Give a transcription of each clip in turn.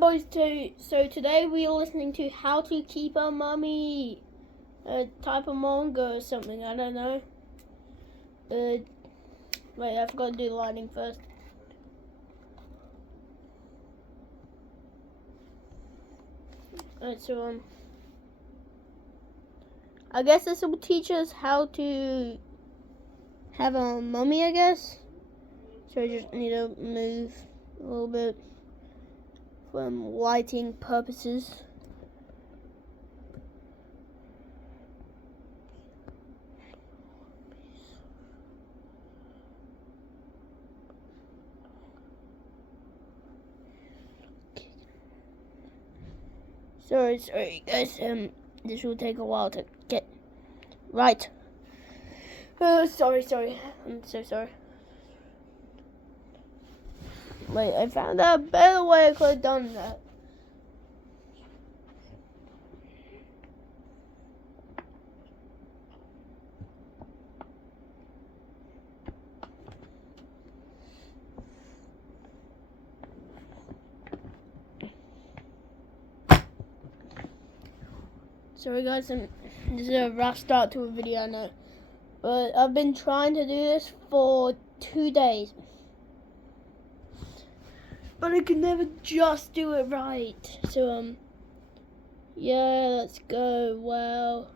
boys, so today we are listening to How to Keep a Mummy, a type of manga or something, I don't know. Wait, I forgot to do the lighting first. Alright, so I guess this will teach us how to have a mummy, I guess. So I just need to move a little bit for lighting purposes. Sorry guys, this will take a while to get right. Sorry, I'm so sorry. Wait, I found out a better way I could have done that. Sorry guys, this is a rough start to a video, I know. But I've been trying to do this for 2 days. But I can never just do it right. So, yeah, let's go. Wow.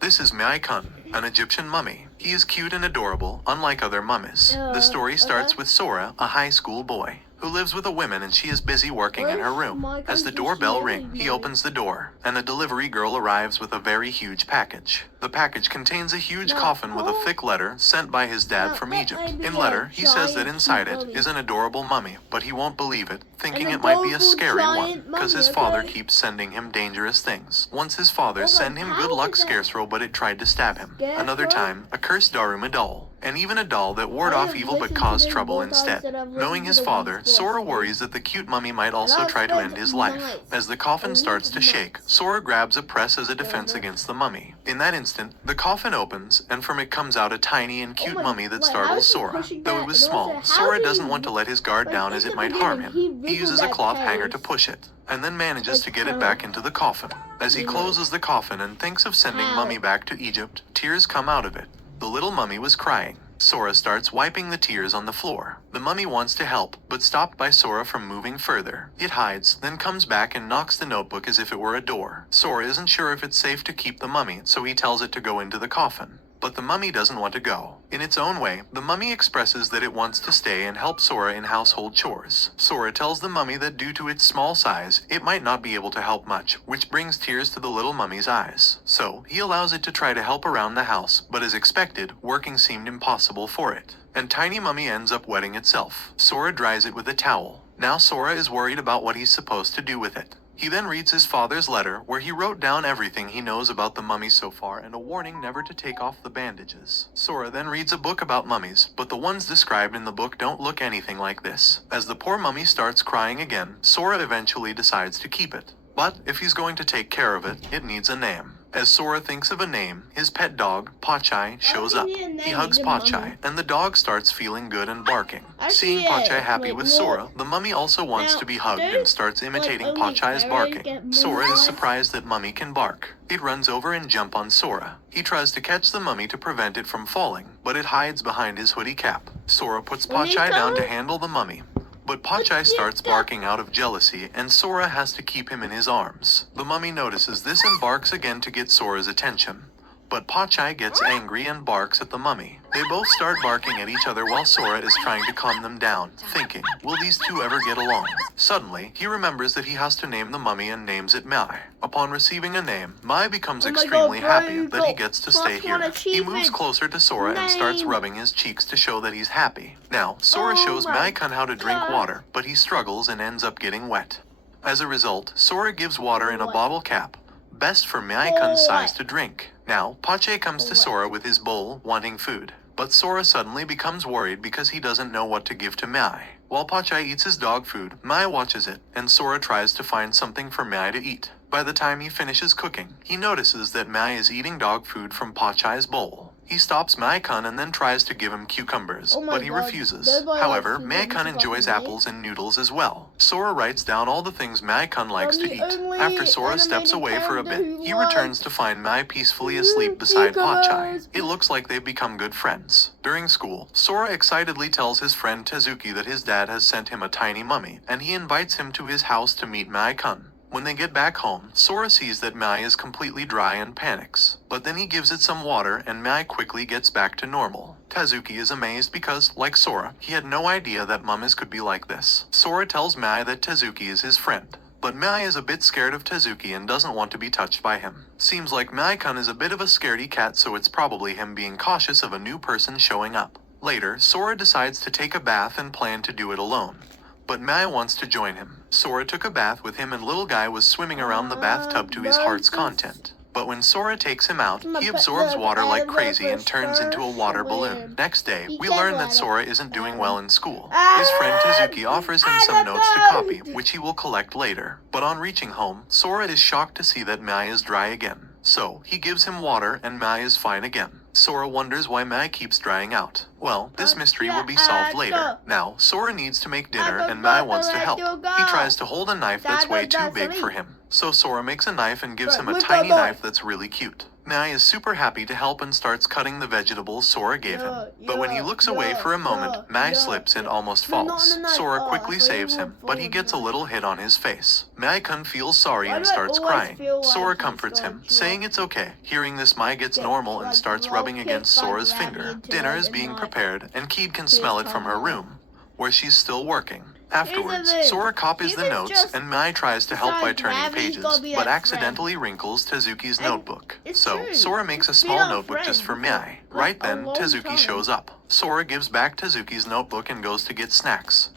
This is Miai-kun, an Egyptian mummy. He is cute and adorable, unlike other mummies. The story starts with Sora, a high school boy, who lives with a woman and she is busy working in her room. As the doorbell rings, he opens the door, and a delivery girl arrives with a very huge package. The package contains a huge coffin with a thick letter sent by his dad from Egypt. In letter, he says that inside it is an adorable mummy, but he won't believe it, thinking it might be a scary one, because his father keeps sending him dangerous things. Once his father sent him good luck scarecrow, but it tried to stab him. Another time, a cursed Daruma doll, and even a doll that ward off evil but caused trouble instead. Knowing his father, Sora worries that the cute mummy might also try to end his life. As the coffin starts to shake, Sora grabs a press as a defense against the mummy. In that instant, the coffin opens, and from it comes out a tiny and cute mummy that startles Sora. Though it was small, Sora doesn't want to let his guard down as it might harm him. He uses a cloth hanger to push it, and then manages to get it back into the coffin. As he closes the coffin and thinks of sending Mummy back to Egypt, tears come out of it. The little mummy was crying. Sora starts wiping the tears on the floor. The mummy wants to help, but stopped by Sora from moving further. It hides, then comes back and knocks the notebook as if it were a door. Sora isn't sure if it's safe to keep the mummy, so he tells it to go into the coffin. But the mummy doesn't want to go. In its own way, the mummy expresses that it wants to stay and help Sora in household chores. Sora tells the mummy that due to its small size, it might not be able to help much, which brings tears to the little mummy's eyes. So, he allows it to try to help around the house, but as expected, working seemed impossible for it. And Tiny Mummy ends up wetting itself. Sora dries it with a towel. Now Sora is worried about what he's supposed to do with it. He then reads his father's letter, where he wrote down everything he knows about the mummy so far and a warning never to take off the bandages. Sora then reads a book about mummies, but the ones described in the book don't look anything like this. As the poor mummy starts crying again, Sora eventually decides to keep it. But if he's going to take care of it, it needs a name. As Sora thinks of a name, his pet dog, Pachai, shows up. He hugs Pachai, and the dog starts feeling good and barking. Seeing Pachai happy with Sora, the mummy also wants to be hugged and starts imitating Pachai's barking. Sora is surprised that mummy can bark. It runs over and jumps on Sora. He tries to catch the mummy to prevent it from falling, but it hides behind his hoodie cap. Sora puts Pachai down to handle the mummy. But Pachai starts barking out of jealousy, and Sora has to keep him in his arms. The mummy notices this and barks again to get Sora's attention. But Pachai gets angry and barks at the mummy. They both start barking at each other while Sora is trying to calm them down, thinking, will these two ever get along? Suddenly, he remembers that he has to name the mummy and names it Mai. Upon receiving a name, Mai becomes extremely happy that he gets to stay here. He moves closer to Sora and starts rubbing his cheeks to show that he's happy. Now, Sora shows Miai-kun how to drink water, but he struggles and ends up getting wet. As a result, Sora gives water in a bottle cap, best for Miai-kun's size to drink. Now, Pachai comes to Sora with his bowl, wanting food. But Sora suddenly becomes worried because he doesn't know what to give to Mai. While Pachai eats his dog food, Mai watches it, and Sora tries to find something for Mai to eat. By the time he finishes cooking, he notices that Mai is eating dog food from Pachai's bowl. He stops Mai-kun and then tries to give him cucumbers, Oh my but he God, refuses. nobody However, likes Mai-kun cucumbers enjoys apart from me. apples and noodles as well. Sora writes down all the things Mai-kun likes to the eat. only After Sora steps animated away for a character bit, who he returns to find Mai peacefully asleep beside Pachai. cucumbers. It looks like they've become good friends. During school, Sora excitedly tells his friend Tezuki that his dad has sent him a tiny mummy, and he invites him to his house to meet Mai-kun. When they get back home, Sora sees that Mai is completely dry and panics. But then he gives it some water and Mai quickly gets back to normal. Tezuki is amazed because, like Sora, he had no idea that mummies could be like this. Sora tells Mai that Tezuki is his friend. But Mai is a bit scared of Tezuki and doesn't want to be touched by him. Seems like Mai-kun is a bit of a scaredy cat, so it's probably him being cautious of a new person showing up. Later, Sora decides to take a bath and plan to do it alone. But Mai wants to join him. Sora took a bath with him and little guy was swimming around the bathtub to his heart's content. But when Sora takes him out, he absorbs water like crazy and turns into a water balloon. Next day, we learn that Sora isn't doing well in school. His friend Tezuki offers him some notes to copy, which he will collect later. But on reaching home, Sora is shocked to see that Mai is dry again. So, he gives him water and Mai is fine again. Sora wonders why Mai keeps drying out. Well, this mystery will be solved later. Now, Sora needs to make dinner and Mai wants to help. He tries to hold a knife that's way too big for him. So Sora makes a knife and gives him a tiny knife that's really cute. Mai is super happy to help and starts cutting the vegetables Sora gave him. But when he looks away for a moment, Mai slips and almost falls. Sora quickly saves him, but he gets a little hit on his face. Mai-kun feels sorry and starts crying. Sora comforts him, saying it's okay. Hearing this, Mai gets normal and starts rubbing against Sora's finger. Dinner is being prepared, and Keeb can smell it from her room, where she's still working. Afterwards, Sora copies the notes, and Mai tries to help by turning pages, but accidentally wrinkles Tezuki's notebook. So, Sora makes a small notebook just for Mai. Right then, Tezuki shows up. Sora gives back Tezuki's notebook and goes to get snacks.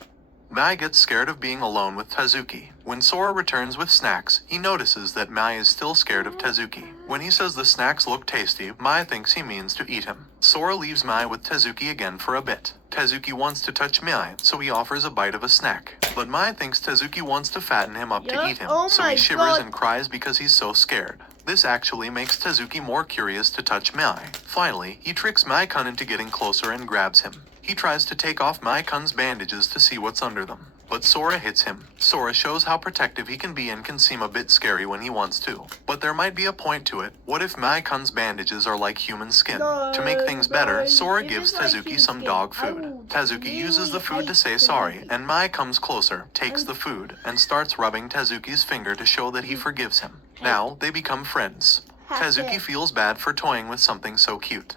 Mai gets scared of being alone with Tezuki. When Sora returns with snacks, he notices that Mai is still scared of Tezuki. When he says the snacks look tasty, Mai thinks he means to eat him. Sora leaves Mai with Tezuki again for a bit. Tezuki wants to touch Mai, so he offers a bite of a snack. But Mai thinks Tezuki wants to fatten him up to eat him, so he shivers and cries because he's so scared. This actually makes Tezuki more curious to touch Mai. Finally, he tricks Mai-kun into getting closer and grabs him. He tries to take off Mai-kun's bandages to see what's under them. But Sora hits him. Sora shows how protective he can be and can seem a bit scary when he wants to. But there might be a point to it. What if Mai-kun's bandages are like human skin? To make things better, Sora gives Tezuki some dog food. Tezuki uses the food to say sorry, and Mai comes closer, takes the food, and starts rubbing Tezuki's finger to show that he forgives him. Now, they become friends. Tezuki feels bad for toying with something so cute.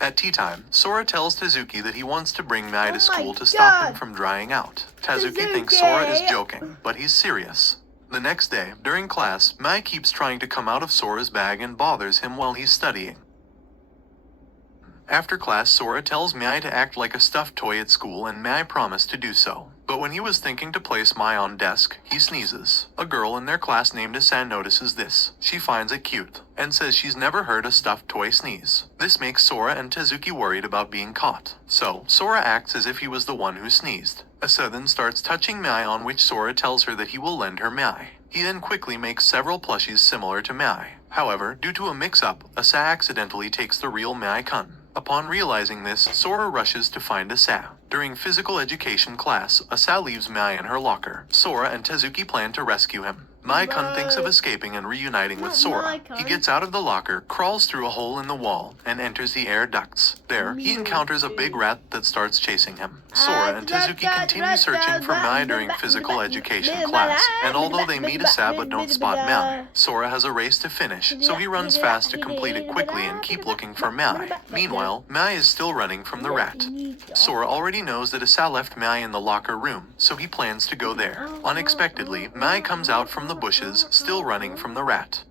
At tea time, Sora tells Tezuki that he wants to bring Mai to school to stop him from drying out. Tezuki thinks Sora is joking, but he's serious. The next day, during class, Mai keeps trying to come out of Sora's bag and bothers him while he's studying. After class, Sora tells Mai to act like a stuffed toy at school and Mai promised to do so. But when he was thinking to place Mai on desk, he sneezes. A girl in their class named Asan notices this. She finds it cute, and says she's never heard a stuffed toy sneeze. This makes Sora and Tezuki worried about being caught. So, Sora acts as if he was the one who sneezed. Asa then starts touching Mai, on which Sora tells her that he will lend her Mai. He then quickly makes several plushies similar to Mai. However, due to a mix-up, Asa accidentally takes the real Mai-kun. Upon realizing this, Sora rushes to find Asa. During physical education class, Asa leaves Mai in her locker. Sora and Tezuki plan to rescue him. Mai-kun thinks of escaping and reuniting with Sora. He gets out of the locker, crawls through a hole in the wall, and enters the air ducts. There, he encounters a big rat that starts chasing him. Sora and Tezuki continue searching for Mai during physical education class, and although they meet Asa but don't spot Mai, Sora has a race to finish, so he runs fast to complete it quickly and keep looking for Mai. Meanwhile, Mai is still running from the rat. Sora already knows that Asa left Mai in the locker room, so he plans to go there. Unexpectedly, Mai comes out from the bushes, still running from the rat.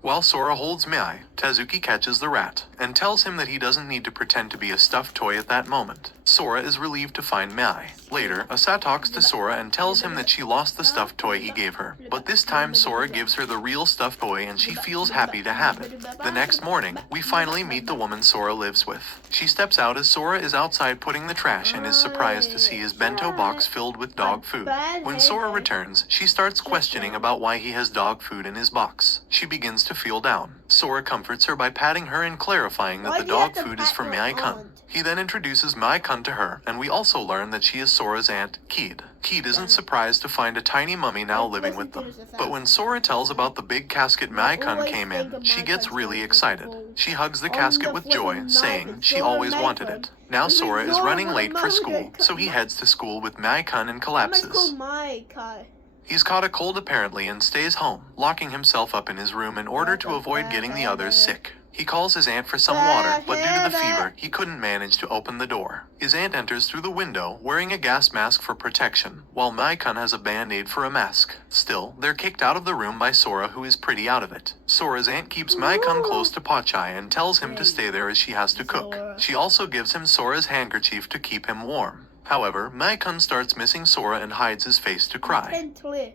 While Sora holds Mai, Tezuki catches the rat, and tells him that he doesn't need to pretend to be a stuffed toy at that moment. Sora is relieved to find Mai. Later, Asa talks to Sora and tells him that she lost the stuffed toy he gave her. But this time Sora gives her the real stuffed toy and she feels happy to have it. The next morning, we finally meet the woman Sora lives with. She steps out as Sora is outside putting the trash and is surprised to see his bento box filled with dog food. When Sora returns, she starts questioning about why he has dog food in his box. She begins to feel down. Sora comforts her by patting her and clarifying that Why the do you have dog to food is pat from your Mei-kun. aunt? He then introduces Mei-kun to her, and we also learn that she is Sora's aunt, Keed. Keed isn't surprised to find a tiny mummy now I've living with listened to them. this But when Sora tells about the big casket Mei-kun always came think in, of she gets Mei-kun's really going excited. full She hugs the on casket the with flipping joy, knife saying and she Sora always made wanted them. it. Now This is Sora is Sora running with a late for mummy school, that so he cut- heads to school with Mei-kun and That must collapses. call my Kai. He's caught a cold apparently and stays home, locking himself up in his room in order to avoid getting the others sick. He calls his aunt for some water, but due to the fever, he couldn't manage to open the door. His aunt enters through the window, wearing a gas mask for protection, while Mei-kun has a band-aid for a mask. Still, they're kicked out of the room by Sora, who is pretty out of it. Sora's aunt keeps Mei-kun close to Pochai and tells him to stay there as she has to cook. She also gives him Sora's handkerchief to keep him warm. However, Mei-kun starts missing Sora and hides his face to cry. Intently.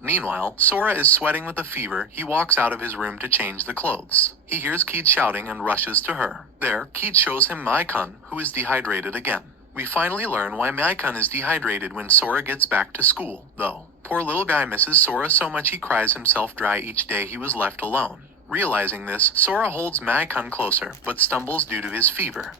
Meanwhile, Sora is sweating with a fever. He walks out of his room to change the clothes. He hears Keed shouting and rushes to her. There, Keed shows him Mei-kun, who is dehydrated again. We finally learn why Mei-kun is dehydrated when Sora gets back to school, though. Poor little guy misses Sora so much he cries himself dry each day he was left alone. Realizing this, Sora holds Mei-kun closer, but stumbles due to his fever.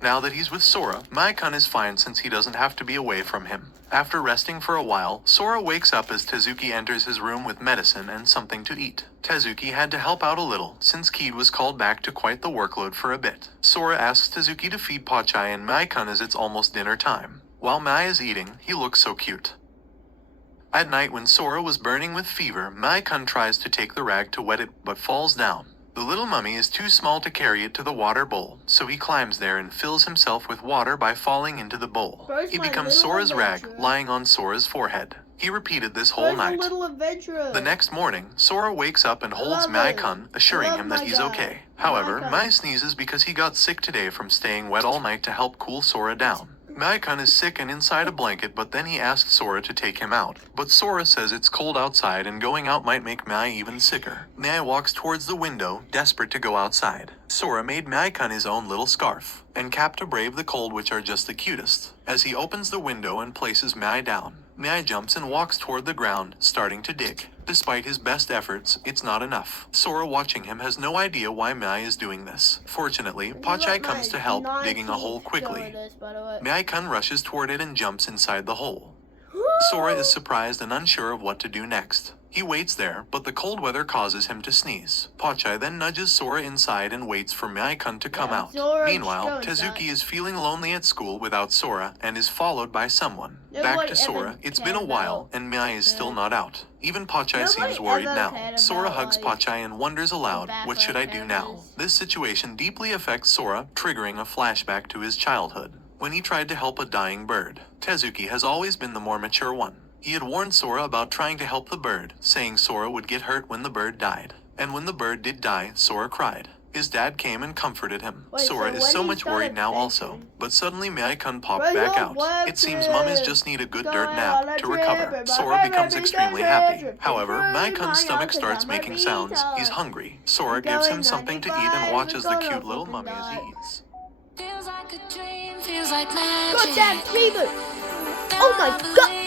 Now that he's with Sora, Mei-kun is fine since he doesn't have to be away from him. After resting for a while, Sora wakes up as Tezuki enters his room with medicine and something to eat. Tezuki had to help out a little, since Keed was called back to quite the workload for a bit. Sora asks Tezuki to feed Pochai and Mei-kun as it's almost dinner time. While Mei is eating, he looks so cute. At night when Sora was burning with fever, Mei-kun tries to take the rag to wet it but falls down. The little mummy is too small to carry it to the water bowl, so he climbs there and fills himself with water by falling into the bowl. Where's He my becomes little Sora's rag, adventurer? lying on Sora's forehead. He repeated this whole Where's the night. little adventurer? The next morning, Sora wakes up and holds love Mei-kun, him. assuring Love him that my he's guy. okay. However, Mei-kun. Mei sneezes because he got sick today from staying wet all night to help cool Sora down. Mei-kun is sick and inside a blanket, but then he asks Sora to take him out. But Sora says it's cold outside and going out might make Mei even sicker. Mei walks towards the window, desperate to go outside. Sora made Mei-kun his own little scarf and cap to brave the cold, which are just the cutest. As he opens the window and places Mei down, Mei jumps and walks toward the ground, starting to dig. Despite his best efforts, it's not enough. Sora, watching him, has no idea why Mei is doing this. Fortunately, Pochai comes to help, digging a hole quickly. Mei-kun rushes toward it and jumps inside the hole. Sora is surprised and unsure of what to do next. He waits there, but the cold weather causes him to sneeze. Pochai then nudges Sora inside and waits for Mei-kun to come out. Sora, Meanwhile, just go Tezuki is feeling lonely at school without Sora and is followed by someone. Nobody Back to ever Sora, it's been a cared while, about and Mei is still not out. Even Pochai Nobody seems worried ever now. cared Sora about, hugs like, Pochai and wonders aloud, the what should I do now? characters. This situation deeply affects Sora, triggering a flashback to his childhood, when he tried to help a dying bird. Tezuki has always been the more mature one. He had warned Sora about trying to help the bird, saying Sora would get hurt when the bird died. And when the bird did die, Sora cried. His dad came and comforted him. Wait, Sora so is when so he much worried started now thinking- also. But suddenly Mei-kun popped Where's back your out. web It seems trip? mummies just need a good dirt Going nap on a to trip, recover. everybody, Sora becomes everybody, extremely everybody, happy. everybody, However, everybody, Mei-kun's stomach everybody, starts making sounds. everybody. He's hungry. Sora gives him Going something to eat 95, and watches the we're cute gonna little fucking mummy as die. he eats. Feels like a dream, feels like magic. Goddamn fever! Oh my god!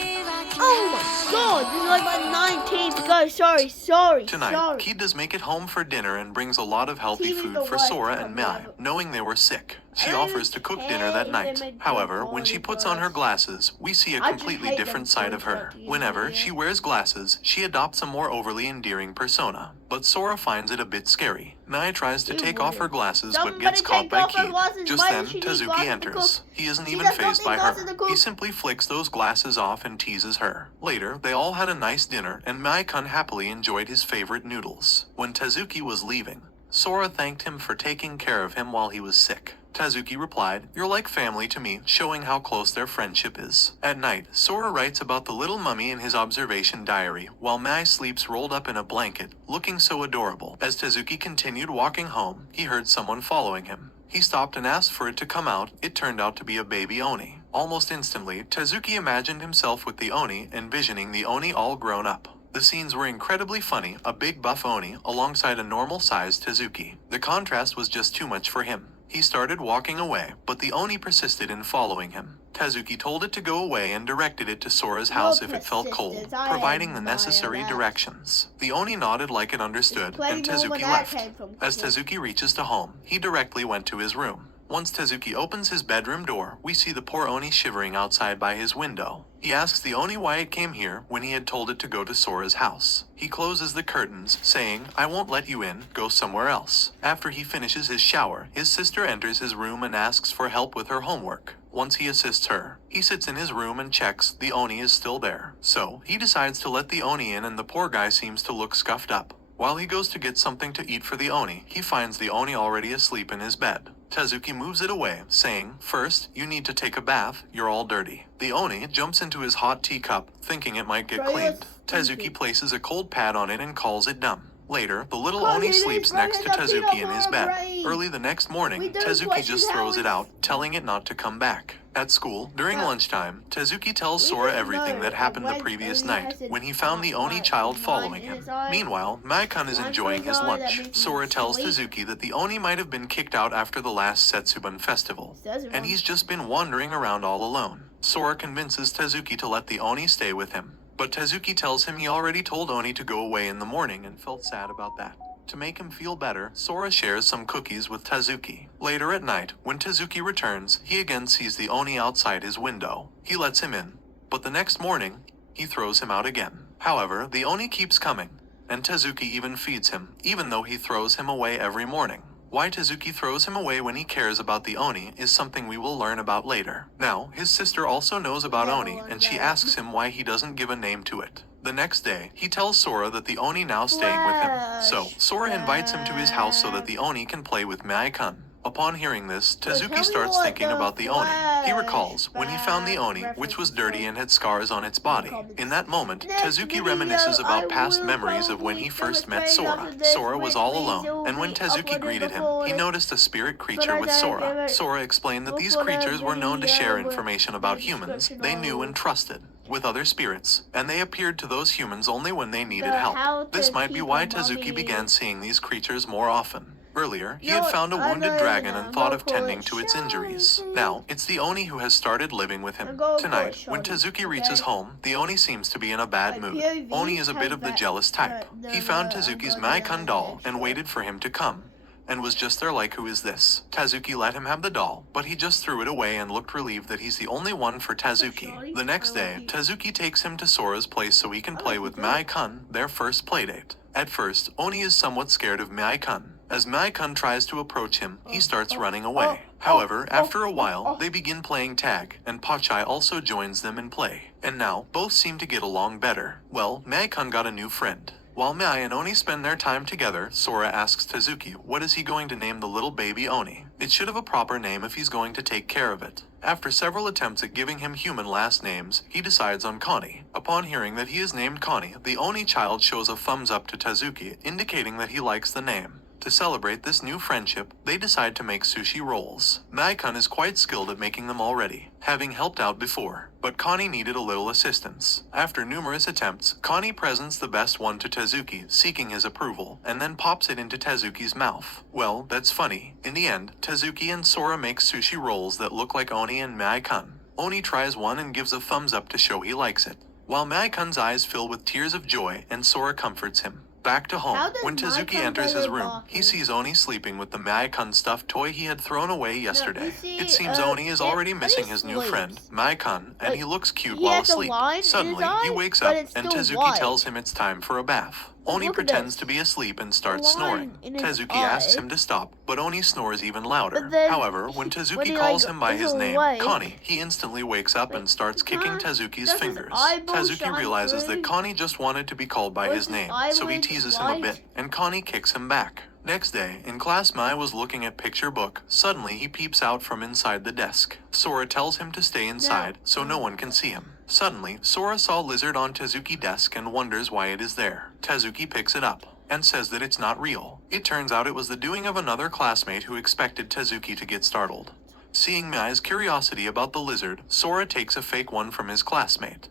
Oh my god! This is like my 19th go. Sorry. Tonight, Keed does make it home for dinner and brings a lot of healthy TV's food the for worst Sora and company Mei, ever. knowing they were sick. She I don't offers to cook care dinner that if night. they make However, good when she quality puts for on her us. glasses, we see a I just completely hate different them side of food her. truck, you Whenever idiot. she wears glasses, she adopts a more overly endearing persona. But Sora finds it a bit scary. Mei tries to You take off her weird. glasses but Somebody gets caught take by off her Keed. glasses. Just Why then, does she need Tezuki glasses to enters. cook? He isn't She even does not fazed need by glasses her. to cook. He simply flicks those glasses off and teases her. Later, they all had a nice dinner, and Mei-kun happily enjoyed his favorite noodles. When Tezuki was leaving, Sora thanked him for taking care of him while he was sick. Tezuki replied, "You're like family to me," showing how close their friendship is. At night, Sora writes about the little mummy in his observation diary, while Mei sleeps rolled up in a blanket, looking so adorable. As Tezuki continued walking home, he heard someone following him. He stopped and asked for it to come out. It turned out to be a baby Oni. Almost instantly, Tezuki imagined himself with the Oni, envisioning the Oni all grown up. The scenes were incredibly funny, a big buff Oni alongside a normal-sized Tezuki. The contrast was just too much for him. He started walking away, but the Oni persisted in following him. Tezuki told it to go away and directed it to Sora's house if it felt cold, providing the necessary directions. The Oni nodded like it understood, and Tezuki left. As Tezuki reaches the home, he directly went to his room. Once Tezuki opens his bedroom door, we see the poor Oni shivering outside by his window. He asks the Oni why it came here when he had told it to go to Sora's house. He closes the curtains, saying, "I won't let you in, go somewhere else." After he finishes his shower, his sister enters his room and asks for help with her homework. Once he assists her, he sits in his room and checks the Oni is still there. So, he decides to let the Oni in and the poor guy seems to look scuffed up. While he goes to get something to eat for the Oni, he finds the Oni already asleep in his bed. Tezuki moves it away, saying, "First, you need to take a bath, you're all dirty." The Oni jumps into his hot teacup, thinking it might get cleaned. Tezuki places a cold pad on it and calls it dumb. Later, the little Oni sleeps next to Tezuki in his bed. Early the next morning, Tezuki just throws it out, telling it not to come back. At school, during lunchtime, Tezuki tells Sora everything that happened the previous night, when he found the Oni child following him. Meanwhile, Maikun is enjoying his lunch. Sora tells Tezuki that the Oni might have been kicked out after the last Setsuban festival, and he's just been wandering around all alone. Sora convinces Tezuki to let the Oni stay with him, but Tezuki tells him he already told Oni to go away in the morning and felt sad about that. To make him feel better, Sora shares some cookies with Tezuki. Later at night, when Tezuki returns, he again sees the Oni outside his window. He lets him in, but the next morning, he throws him out again. However, the Oni keeps coming, and Tezuki even feeds him, even though he throws him away every morning. Why Tezuki throws him away when he cares about the Oni is something we will learn about later. Now, his sister also knows about Oni, and she asks him why he doesn't give a name to it. The next day, he tells Sora that the Oni now staying with him. So, Sora invites him to his house so that the Oni can play with Maikun. Upon hearing this, Tezuki starts thinking about the Oni. He recalls when he found the Oni, which was dirty and had scars on its body. In that moment, Tezuki reminisces about past memories of when he first met Sora. Sora was all alone, and when Tezuki greeted him, he noticed a spirit creature with Sora. Sora explained that these creatures were known to share information about humans they knew and trusted with other spirits, and they appeared to those humans only when they needed help. This might be why Tezuki began seeing these creatures more often. Earlier, he had found a wounded dragon and thought of tending to its injuries. Now, it's the Oni who has started living with him. Tonight, when Tezuki reaches home, the Oni seems to be in a bad mood. Oni is a bit of the jealous type. He found Tezuki's Maikun doll and waited for him to come, and was just there like, "Who is this?" Tezuki let him have the doll, but he just threw it away and looked relieved that he's the only one for Tezuki. The next day, Tezuki takes him to Sora's place so he can play with Maikun, their first playdate. At first, Oni is somewhat scared of Maikun. As Maikun tries to approach him, he starts running away. However, after a while, they begin playing tag, and Pachai also joins them in play. And now, both seem to get along better. Well, Maikun got a new friend. While Mai and Oni spend their time together, Sora asks Tezuki what is he going to name the little baby Oni. It should have a proper name if he's going to take care of it. After several attempts at giving him human last names, he decides on Connie. Upon hearing that he is named Connie, the Oni child shows a thumbs up to Tezuki, indicating that he likes the name. To celebrate this new friendship, they decide to make sushi rolls. Maikun is quite skilled at making them already, having helped out before, but Connie needed a little assistance. After numerous attempts, Connie presents the best one to Tezuki, seeking his approval, and then pops it into Tezuki's mouth. Well, that's funny. In the end, Tezuki and Sora make sushi rolls that look like Oni and Maikun. Oni tries one and gives a thumbs up to show he likes it, while Maikun's eyes fill with tears of joy and Sora comforts him. Back to home, when Tezuki enters his room, he sees Oni sleeping with the Maikun stuffed toy he had thrown away yesterday. It seems Oni is already missing his new friend, Maikun, and he looks cute while asleep. Suddenly, he wakes up, and Tezuki tells him it's time for a bath. Oni pretends to be asleep and starts snoring. Tezuki asks him to stop, but Oni snores even louder. However, when Tezuki calls him by his name, Connie, he instantly wakes up and starts kicking Tezuki's fingers. Tezuki realizes that Connie just wanted to be called by his name, so he teases him a bit, and Connie kicks him back. Next day, in class Mai was looking at picture book. Suddenly, he peeps out from inside the desk. Sora tells him to stay inside, so no one can see him. Suddenly, Sora saw Lizard on Tezuki's desk and wonders why it is there. Tezuki picks it up and says that it's not real. It turns out it was the doing of another classmate who expected Tezuki to get startled. Seeing Mai's curiosity about the lizard, Sora takes a fake one from his classmate.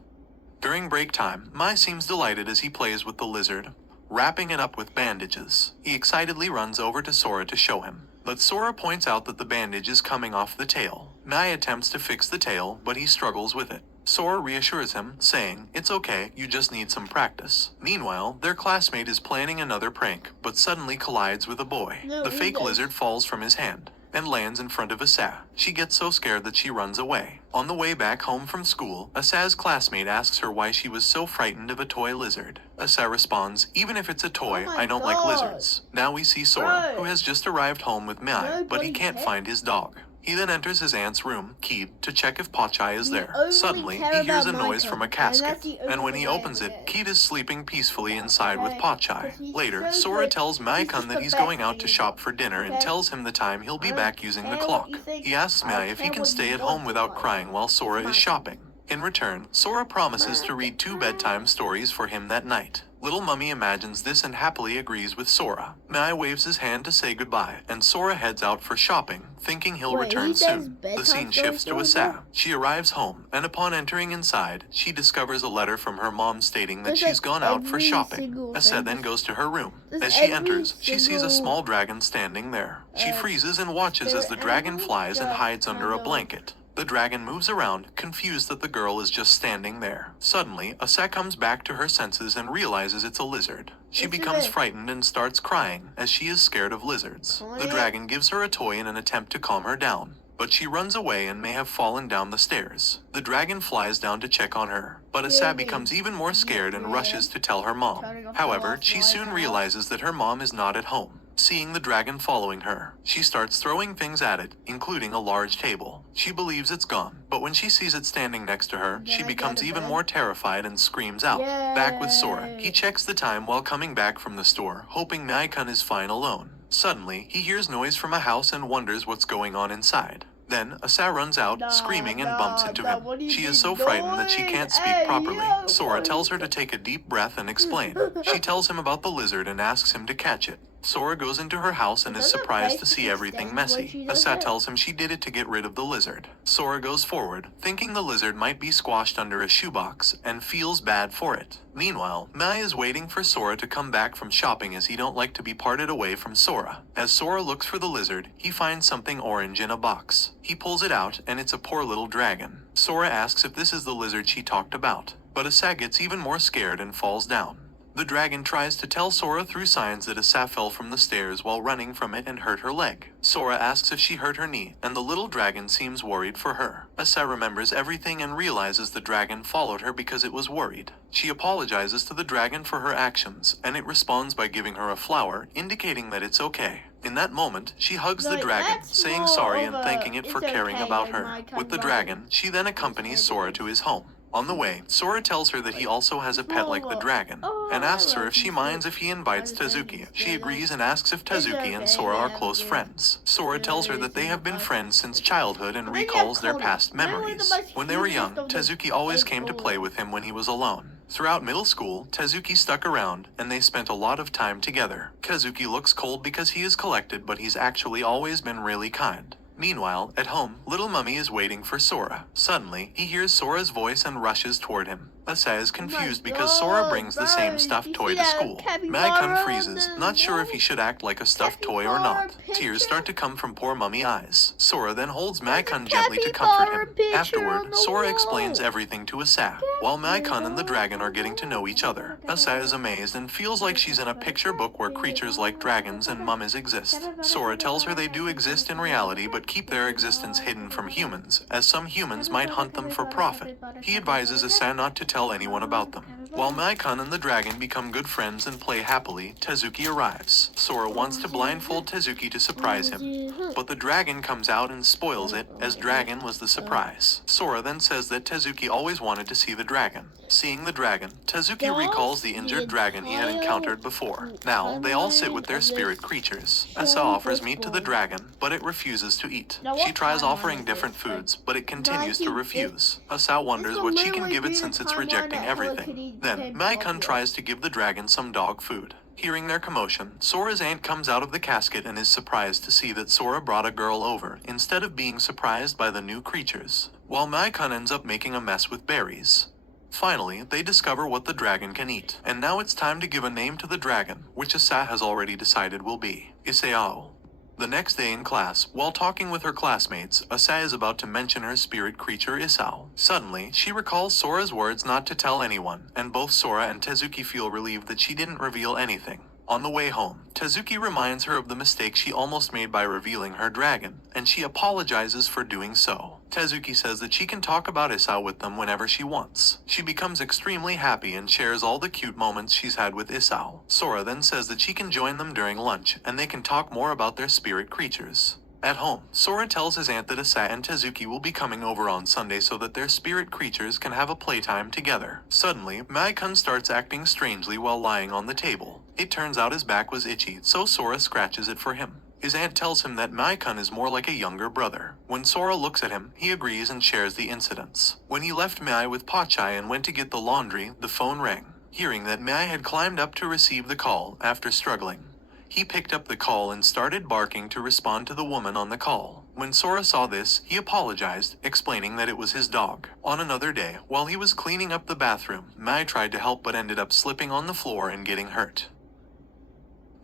During break time, Mai seems delighted as he plays with the lizard, wrapping it up with bandages. He excitedly runs over to Sora to show him. The but Sora points out that the bandage is coming off the tail. Mai attempts to fix the tail, but he struggles with it. Sora reassures him, saying, "It's okay, you just need some practice." Meanwhile, their classmate is planning another prank, but suddenly collides with a boy. No, The he fake does. lizard falls from his hand and lands in front of Asa. She gets so scared that she runs away. On the way back home from school, Asa's classmate asks her why she was so frightened of a toy lizard. Asa responds, "Even if it's a toy, Oh my I don't like God. lizards." Now we see Sora, Bro. who has just arrived home with Mai, but he Nobody can't cares. find his dog. He then enters his aunt's room, keyed, to check if Pachai is We there. only Suddenly, care he hears a about noise Minecraft, from a and that's casket, the and when only he way opens I it, get. Keed is sleeping peacefully inside with Okay, Pachai. 'cause he's Later, so Sora good. tells He's Maikon just that the he's best going out to thing. shop for dinner and Okay? tells him the time he'll be I don't back using the care clock. what you think. He asks I Mai don't if he care can what stay you at want home to without like. crying while Sora It's is my shopping. In return, Sora promises to read 2 bedtime stories for him that night. Little Mummy imagines this and happily agrees with Sora. Mai waves his hand to say goodbye, and Sora heads out for shopping, thinking he'll Wait, return he says soon. bedtime The scene stories shifts to to Asa. her? She arrives home, and upon entering inside, she discovers a letter from her mom stating that There's, she's like, gone out for every shopping. single Asa thing. then goes to her room. There's As she every enters, she sees a single, small dragon standing there. She freezes and watches as the spirit dragon animal flies and that hides under a kind of- blanket. The dragon moves around, confused that the girl is just standing there. Suddenly, Asa comes back to her senses and realizes it's a lizard. She It's a becomes lizard. frightened and starts crying, as she is scared of lizards. Oh, The yeah. dragon gives her a toy in an attempt to calm her down, but she runs away and may have fallen down the stairs. The dragon flies down to check on her, but Asa Really? becomes even more scared and Yeah. rushes to tell her mom. Turning off the However, lights she right soon now. realizes that her mom is not at home. Seeing the dragon following her, she starts throwing things at it, including a large table. She believes it's gone, but when she sees it standing next to her, she Then I becomes get it even then. more terrified and screams out. Back with Sora, he checks the time while coming back from the store, hoping Maikon is fine alone. Suddenly, he hears noise from a house and wonders what's going on inside. Then, Asa runs out, screaming, and bumps into him. what do you She is think so frightened that she doing? can't speak Hey, properly. yo, Sora what tells is her to take a deep breath and explain. She tells him about the lizard and asks him to catch it. Sora goes into her house and is Doesn't surprised to Faith see just everything stand when messy. she does Asa it? tells him she did it to get rid of the lizard. Sora goes forward, thinking the lizard might be squashed under a shoebox, and feels bad for it. Meanwhile, Mai is waiting for Sora to come back from shopping as he don't like to be parted away from Sora. As Sora looks for the lizard, he finds something orange in a box. He pulls it out, and it's a poor little dragon. Sora asks if this is the lizard she talked about, but Asa gets even more scared and falls down. The dragon tries to tell Sora through signs that Asa fell from the stairs while running from it and hurt her leg. Sora asks if she hurt her knee, and the little dragon seems worried for her. Asa remembers everything and realizes the dragon followed her because it was worried. She apologizes to the dragon for her actions, and it responds by giving her a flower, indicating that it's okay. In that moment, she hugs the Like, dragon, that's saying more sorry of and a, thanking it for "It's caring okay, about like her. my kind With the of dragon, she then accompanies Sora to his home. On the way, Sora tells her that he also has a pet like the dragon, and asks her if she minds if he invites Tezuki. She agrees and asks if Tezuki and Sora are close friends. Sora tells her that they have been friends since childhood and recalls their past memories. When they were young, Tezuki always came to play with him when he was alone. Throughout middle school, Tezuki stuck around, and they spent a lot of time together. Tezuki looks cold because he is collected, but he's actually always been really kind. Meanwhile, at home, Little Mummy is waiting for Sora. Suddenly, he hears Sora's voice and rushes toward him. Asa is confused because Sora brings the same stuffed toy to school. Maikon freezes, not sure if he should act like a stuffed toy or not. Tears start to come from poor Mummy eyes. Sora then holds Maikon gently to comfort him. Afterward, Sora explains everything to Asa, while Maikon and the dragon are getting to know each other. Asa is amazed and feels like she's in a picture book where creatures like dragons and mummies exist. Sora tells her they do exist in reality but keep their existence hidden from humans, as some humans might hunt them for profit. He advises Asa not to tell anyone about them. While Maikon and the dragon become good friends and play happily, Tezuki arrives. Sora wants to blindfold Tezuki to surprise him, but the dragon comes out and spoils it, as dragon was the surprise. Sora then says that Tezuki always wanted to see the dragon. Seeing the dragon, Tezuki recalls the injured dragon he had encountered before. Now, they all sit with their spirit creatures. Asa offers meat to the dragon, but it refuses to eat. She tries offering different foods, but it continues to refuse. Asa wonders what she can give it since it's rejecting everything. Then, Maikon tries to give the dragon some dog food. Hearing their commotion, Sora's aunt comes out of the casket and is surprised to see that Sora brought a girl over, instead of being surprised by the new creatures, while Maikon ends up making a mess with berries. Finally, they discover what the dragon can eat, and now it's time to give a name to the dragon, which Asa has already decided will be Isao. The next day in class, while talking with her classmates, Asa is about to mention her spirit creature Isao. Suddenly, she recalls Sora's words not to tell anyone, and both Sora and Tezuki feel relieved that she didn't reveal anything. On the way home, Tezuki reminds her of the mistake she almost made by revealing her dragon, and she apologizes for doing so. Tezuki says that she can talk about Isao with them whenever she wants. She becomes extremely happy and shares all the cute moments she's had with Isao. Sora then says that she can join them during lunch, and they can talk more about their spirit creatures. At home, Sora tells his aunt that Asa and Tezuki will be coming over on Sunday so that their spirit creatures can have a playtime together. Suddenly, Mai-kun starts acting strangely while lying on the table. It turns out his back was itchy, so Sora scratches it for him. His aunt tells him that Mai-kun is more like a younger brother. When Sora looks at him, he agrees and shares the incidents. When he left Mai with Pachai and went to get the laundry, the phone rang. Hearing that Mai had climbed up to receive the call after struggling, he picked up the call and started barking to respond to the woman on the call. When Sora saw this, he apologized, explaining that it was his dog. On another day, while he was cleaning up the bathroom, Mai tried to help but ended up slipping on the floor and getting hurt.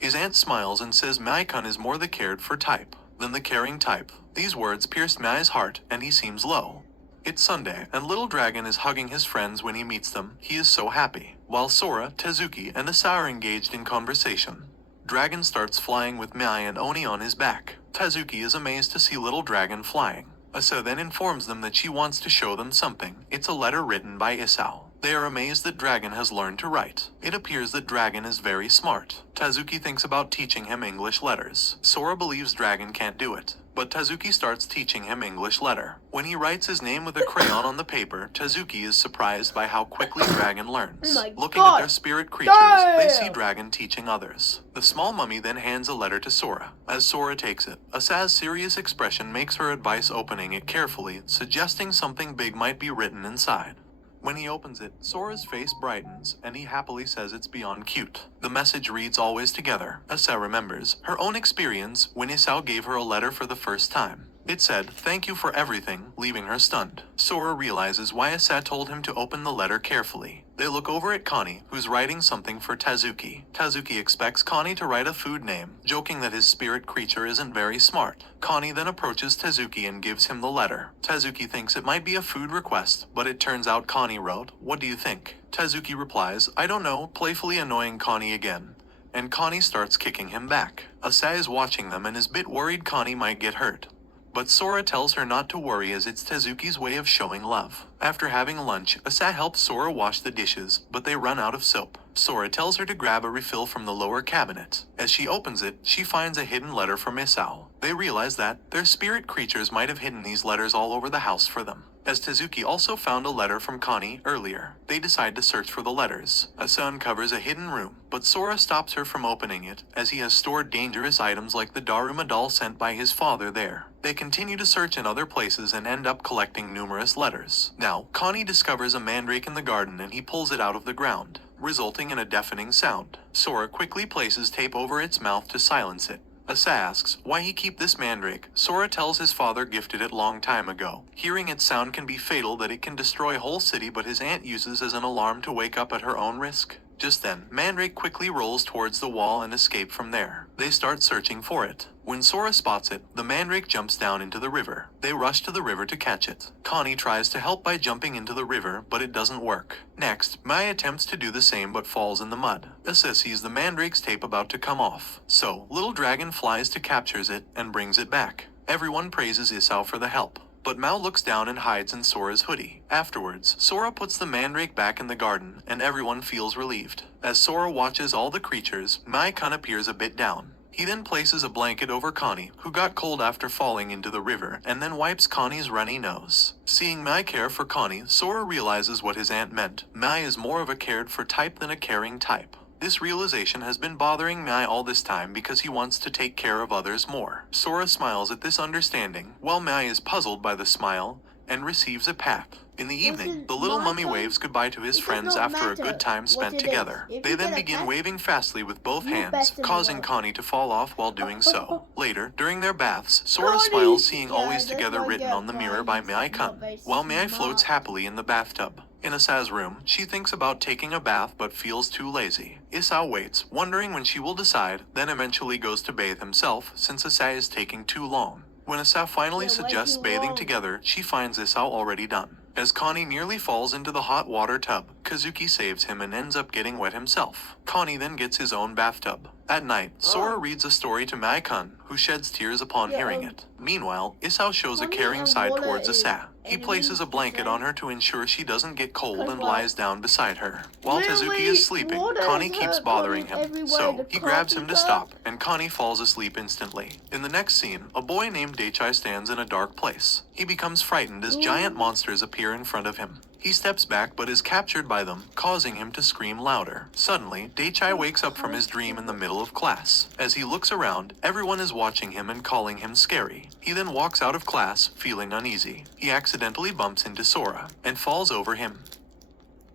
His aunt smiles and says Mai-kun is more the cared-for type than the caring type. These words pierced Mai's heart, and he seems low. It's Sunday, and Little Dragon is hugging his friends when he meets them. He is so happy. While Sora, Tezuki, and Asa are engaged in conversation, Dragon starts flying with Mai and Oni on his back. Tezuki is amazed to see Little Dragon flying. Asa then informs them that she wants to show them something. It's a letter written by Isao. They are amazed that Dragon has learned to write. It appears that Dragon is very smart. Tezuki thinks about teaching him English letters. Sora believes Dragon can't do it, but Tezuki starts teaching him English letter. When he writes his name with a crayon on the paper, Tezuki is surprised by how quickly Dragon learns. Looking at their spirit creatures, they see Dragon teaching others. The small mummy then hands a letter to Sora. As Sora takes it, Asa's serious expression makes her advice opening it carefully, suggesting something big might be written inside. When he opens it, Sora's face brightens, and he happily says it's beyond cute. The message reads always together. Asa remembers her own experience when Isao gave her a letter for the first time. It said, "Thank you for everything," leaving her stunned. Sora realizes why Asa told him to open the letter carefully. They look over at Connie, who's writing something for Tezuki. Tezuki expects Connie to write a food name, joking that his spirit creature isn't very smart. Connie then approaches Tezuki and gives him the letter. Tezuki thinks it might be a food request, but it turns out Connie wrote, "What do you think?" Tezuki replies, "I don't know," playfully annoying Connie again. And Connie starts kicking him back. Asa is watching them and is a bit worried Connie might get hurt. But Sora tells her not to worry as it's Tezuki's way of showing love. After having lunch, Asa helps Sora wash the dishes, but they run out of soap. Sora tells her to grab a refill from the lower cabinet. As she opens it, she finds a hidden letter from Isao. They realize that their spirit creatures might have hidden these letters all over the house for them. As Tezuki also found a letter from Connie earlier, they decide to search for the letters. Asa uncovers a hidden room, but Sora stops her from opening it, as he has stored dangerous items like the Daruma doll sent by his father there. They continue to search in other places and end up collecting numerous letters. Now, Connie discovers a mandrake in the garden and he pulls it out of the ground, resulting in a deafening sound. Sora quickly places tape over its mouth to silence it. Asa asks why he keep this mandrake. Sora tells his father gifted it long time ago. Hearing its sound can be fatal, that it can destroy whole city, but his aunt uses as an alarm to wake up at her own risk. Just then, Mandrake quickly rolls towards the wall and escape from there. They start searching for it. When Sora spots it, the Mandrake jumps down into the river. They rush to the river to catch it. Connie tries to help by jumping into the river, but it doesn't work. Next, Mai attempts to do the same but falls in the mud. Asa sees the Mandrake's tape about to come off. So, Little Dragon flies to captures it and brings it back. Everyone praises Isao for the help, but Mao looks down and hides in Sora's hoodie. Afterwards, Sora puts the Mandrake back in the garden, and everyone feels relieved. As Sora watches all the creatures, Mai-kun appears a bit down. He then places a blanket over Connie, who got cold after falling into the river, and then wipes Connie's runny nose. Seeing Mai care for Connie, Sora realizes what his aunt meant. Mai is more of a cared-for type than a caring type. This realization has been bothering Mai all this time because he wants to take care of others more. Sora smiles at this understanding, while Mai is puzzled by the smile and receives a pat. In the evening, the little mummy waves goodbye to his friends after a good time spent together. They then begin waving fastly with both hands, causing Connie to fall off while doing so. Later, during their baths, Sora smiles seeing always together written on the mirror by Mai-kun, while Mai floats happily in the bathtub. In Asa's room, she thinks about taking a bath but feels too lazy. Isao waits, wondering when she will decide, then eventually goes to bathe himself since Asa is taking too long. When Asa finally Yeah, way suggests too bathing long. together, she finds Isao already done. As Connie nearly falls into the hot water tub, Kazuki saves him and ends up getting wet himself. Connie then gets his own bathtub. At night, Sora reads a story to Mai-kun, who sheds tears upon hearing it. Meanwhile, Isao shows a Connie caring and side water towards is Asa. He enemies places a to blanket say. on her to ensure she doesn't get cold Cause and what? lies down beside her. While Tezuki Really? is sleeping, Water Connie has keeps hurt bothering Connie him, everywhere, so the he grabs him coffee to cup. stop, and Connie falls asleep instantly. In the next scene, a boy named Daichai stands in a dark place. He becomes frightened as giant monsters appear in front of him. He steps back but is captured by them, causing him to scream louder. Suddenly, Daichai wakes up from his dream in the middle of class. As he looks around, everyone is watching him and calling him scary. He then walks out of class, feeling uneasy. He accidentally bumps into Sora, and falls over him.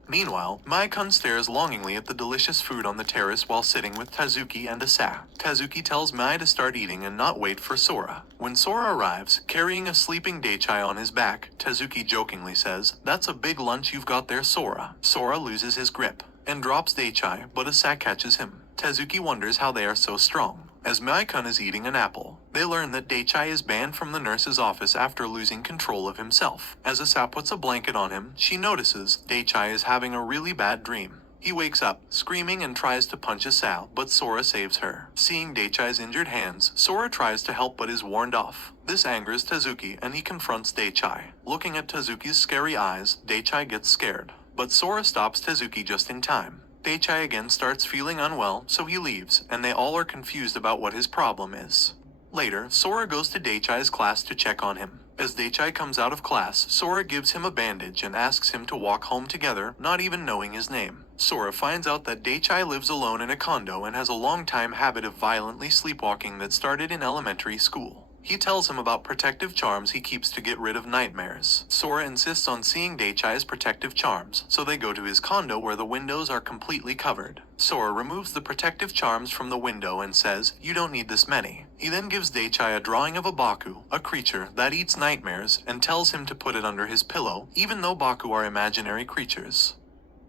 Meanwhile, Mai-kun stares longingly at the delicious food on the terrace while sitting with Tazuki and Asa. Tazuki tells Mai to start eating and not wait for Sora. When Sora arrives, carrying a sleeping Daichai on his back, Tazuki jokingly says, "That's a big lunch you've got there, Sora." Sora loses his grip and drops Daichai, but Asa catches him. Tazuki wonders how they are so strong. As Mai-kun is eating an apple, they learn that Daichai is banned from the nurse's office after losing control of himself. As Asa puts a blanket on him, she notices Daichai is having a really bad dream. He wakes up, screaming and tries to punch Asa, but Sora saves her. Seeing Daichai's injured hands, Sora tries to help but is warned off. This angers Tazuki and he confronts Daichai. Looking at Tazuki's scary eyes, Daichai gets scared. But Sora stops Tazuki just in time. Daichai again starts feeling unwell, so he leaves, and they all are confused about what his problem is. Later, Sora goes to Daichai's class to check on him. As Daichai comes out of class, Sora gives him a bandage and asks him to walk home together, not even knowing his name. Sora finds out that Daichai lives alone in a condo and has a long-time habit of violently sleepwalking that started in elementary school. He tells him about protective charms he keeps to get rid of nightmares. Sora insists on seeing Daichai's protective charms, so they go to his condo where the windows are completely covered. Sora removes the protective charms from the window and says, "You don't need this many." He then gives Daichai a drawing of a Baku, a creature that eats nightmares, and tells him to put it under his pillow, even though Baku are imaginary creatures.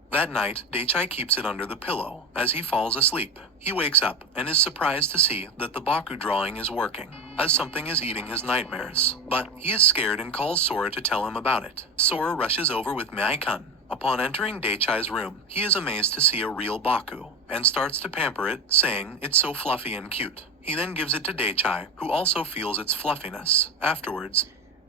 That night, Daichai keeps it under the pillow. As he falls asleep, he wakes up and is surprised to see that the Baku drawing is working, as something is eating his nightmares. But he is scared and calls Sora to tell him about it. Sora rushes over with Mai-kun. Upon entering Daichai's room, he is amazed to see a real Baku, and starts to pamper it, saying it's so fluffy and cute. He then gives it to Daichai, who also feels its fluffiness. Afterwards,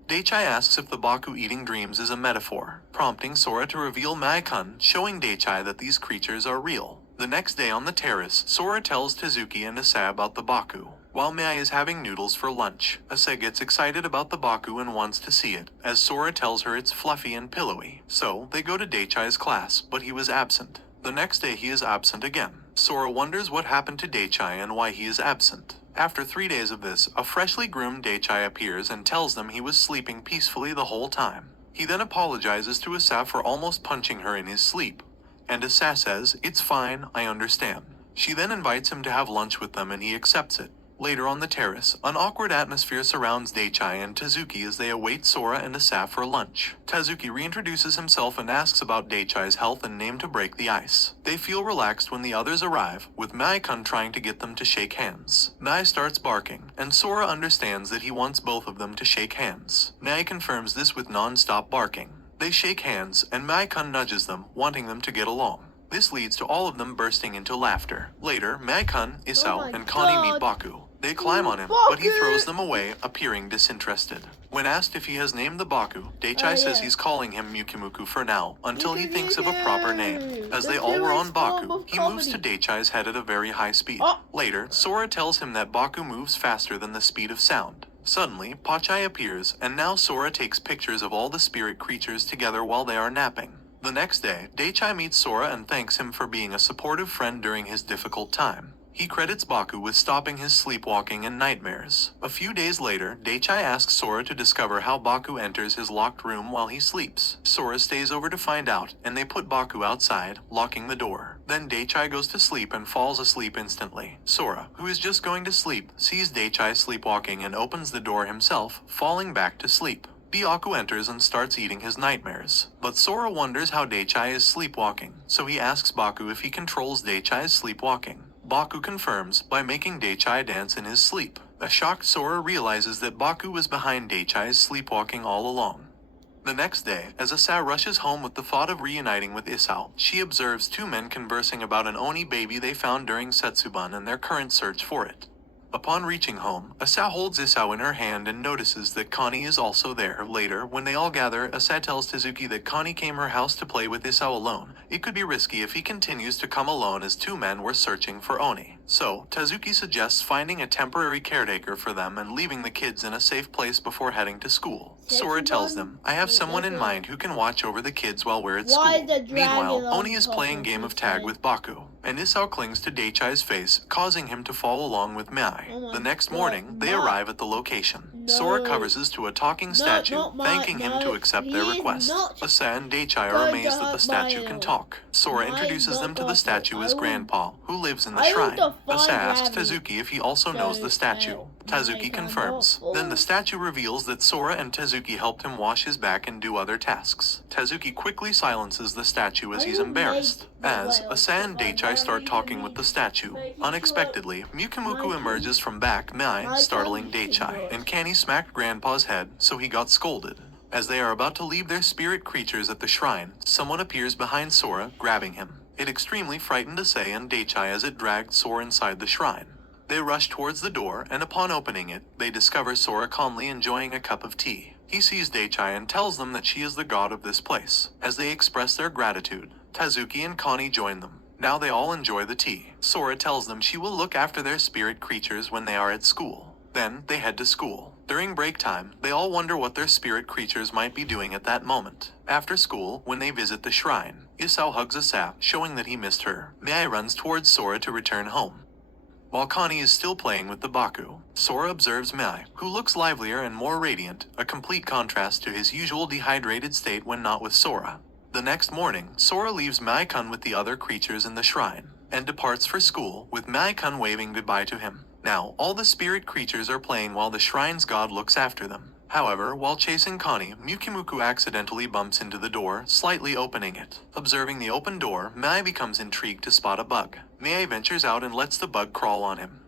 Daichai asks if the Baku eating dreams is a metaphor, prompting Sora to reveal Mai-kun, showing Daichai that these creatures are real. The next day on the terrace, Sora tells Tezuki and Asa about the Baku. While Mai is having noodles for lunch, Asa gets excited about the Baku and wants to see it, as Sora tells her it's fluffy and pillowy. So, they go to Daichai's class, but he was absent. The next day he is absent again. Sora wonders what happened to Daichai and why he is absent. After 3 days of this, a freshly groomed Daichai appears and tells them he was sleeping peacefully the whole time. He then apologizes to Asa for almost punching her in his sleep. And Asa says, "It's fine, I understand." She then invites him to have lunch with them and he accepts it. Later on the terrace, an awkward atmosphere surrounds Daichai and Tezuki as they await Sora and Asa for lunch. Tezuki reintroduces himself and asks about Daichai's health and name to break the ice. They feel relaxed when the others arrive, with Mai-kun trying to get them to shake hands. Mai starts barking, and Sora understands that he wants both of them to shake hands. Mai confirms this with non-stop barking. They shake hands, and Mai-kun nudges them, wanting them to get along. This leads to all of them bursting into laughter. Later, Mai-kun, Isao, my and Connie God. meet Baku. They climb on him, but he throws them away, appearing disinterested. When asked if he has named the Baku, Daichai says he's calling him Mukimuku for now, until he thinks of a proper name. As they all were on Baku, he moves to Daichai's head at a very high speed. Later, Sora tells him that Baku moves faster than the speed of sound. Suddenly, Pachai appears, and now Sora takes pictures of all the spirit creatures together while they are napping. The next day, Daichai meets Sora and thanks him for being a supportive friend during his difficult time. He credits Baku with stopping his sleepwalking and nightmares. A few days later, Daichai asks Sora to discover how Baku enters his locked room while he sleeps. Sora stays over to find out, and they put Baku outside, locking the door. Then Daichai goes to sleep and falls asleep instantly. Sora, who is just going to sleep, sees Daichai sleepwalking and opens the door himself, falling back to sleep. Byaku enters and starts eating his nightmares, but Sora wonders how Daichai is sleepwalking, so he asks Baku if he controls Daichai's sleepwalking. Baku confirms by making Daichai dance in his sleep. A shocked Sora realizes that Baku was behind Daichai's sleepwalking all along. The next day, as Asao rushes home with the thought of reuniting with Isao, she observes two men conversing about an Oni baby they found during Setsuban and their current search for it. Upon reaching home, Asao holds Isao in her hand and notices that Connie is also there. Later, when they all gather, Asao tells Tezuki that Connie came her house to play with Isao alone. It could be risky if he continues to come alone as two men were searching for Oni. So, Tezuki suggests finding a temporary caretaker for them and leaving the kids in a safe place before heading to school. Sora tells them, I have someone in mind who can watch over the kids while we're at school. Meanwhile, Oni is playing game of tag with Baku, and Isao clings to Daichai's face, causing him to fall along with Mai. The next morning, they arrive at the location. Sora covers to a talking statue, thanking him to accept their request. Asa and Daichai are amazed that the statue can talk. Sora introduces them to the statue as Grandpa, who lives in the shrine. Asa asks Tezuki if he also knows the statue. Tezuki confirms. Then the statue reveals that Sora and Tezuki helped him wash his back and do other tasks. Tezuki quickly silences the statue as he's embarrassed. As Asa and Daichai start talking with the statue, unexpectedly, Mukumuku emerges from back Mai, startling Daichai, and Kanny smacked Grandpa's head, so he got scolded. As they are about to leave their spirit creatures at the shrine, someone appears behind Sora, grabbing him. It extremely frightened Asa and Daichai as it dragged Sora inside the shrine. They rush towards the door, and upon opening it, they discover Sora calmly enjoying a cup of tea. He sees Daichai and tells them that she is the god of this place. As they express their gratitude, Tezuki and Connie join them. Now they all enjoy the tea. Sora tells them she will look after their spirit creatures when they are at school. Then they head to school. During break time, they all wonder what their spirit creatures might be doing at that moment. After school, when they visit the shrine, Isao hugs Asa, showing that he missed her. Mai runs towards Sora to return home. While Connie is still playing with the Baku, Sora observes Mai, who looks livelier and more radiant, a complete contrast to his usual dehydrated state when not with Sora. The next morning, Sora leaves Mai-kun with the other creatures in the shrine, and departs for school, with Mai-kun waving goodbye to him. Now, all the spirit creatures are playing while the shrine's god looks after them. However, while chasing Connie, Mukumuku accidentally bumps into the door, slightly opening it. Observing the open door, Mai becomes intrigued to spot a bug. Mai ventures out and lets the bug crawl on him.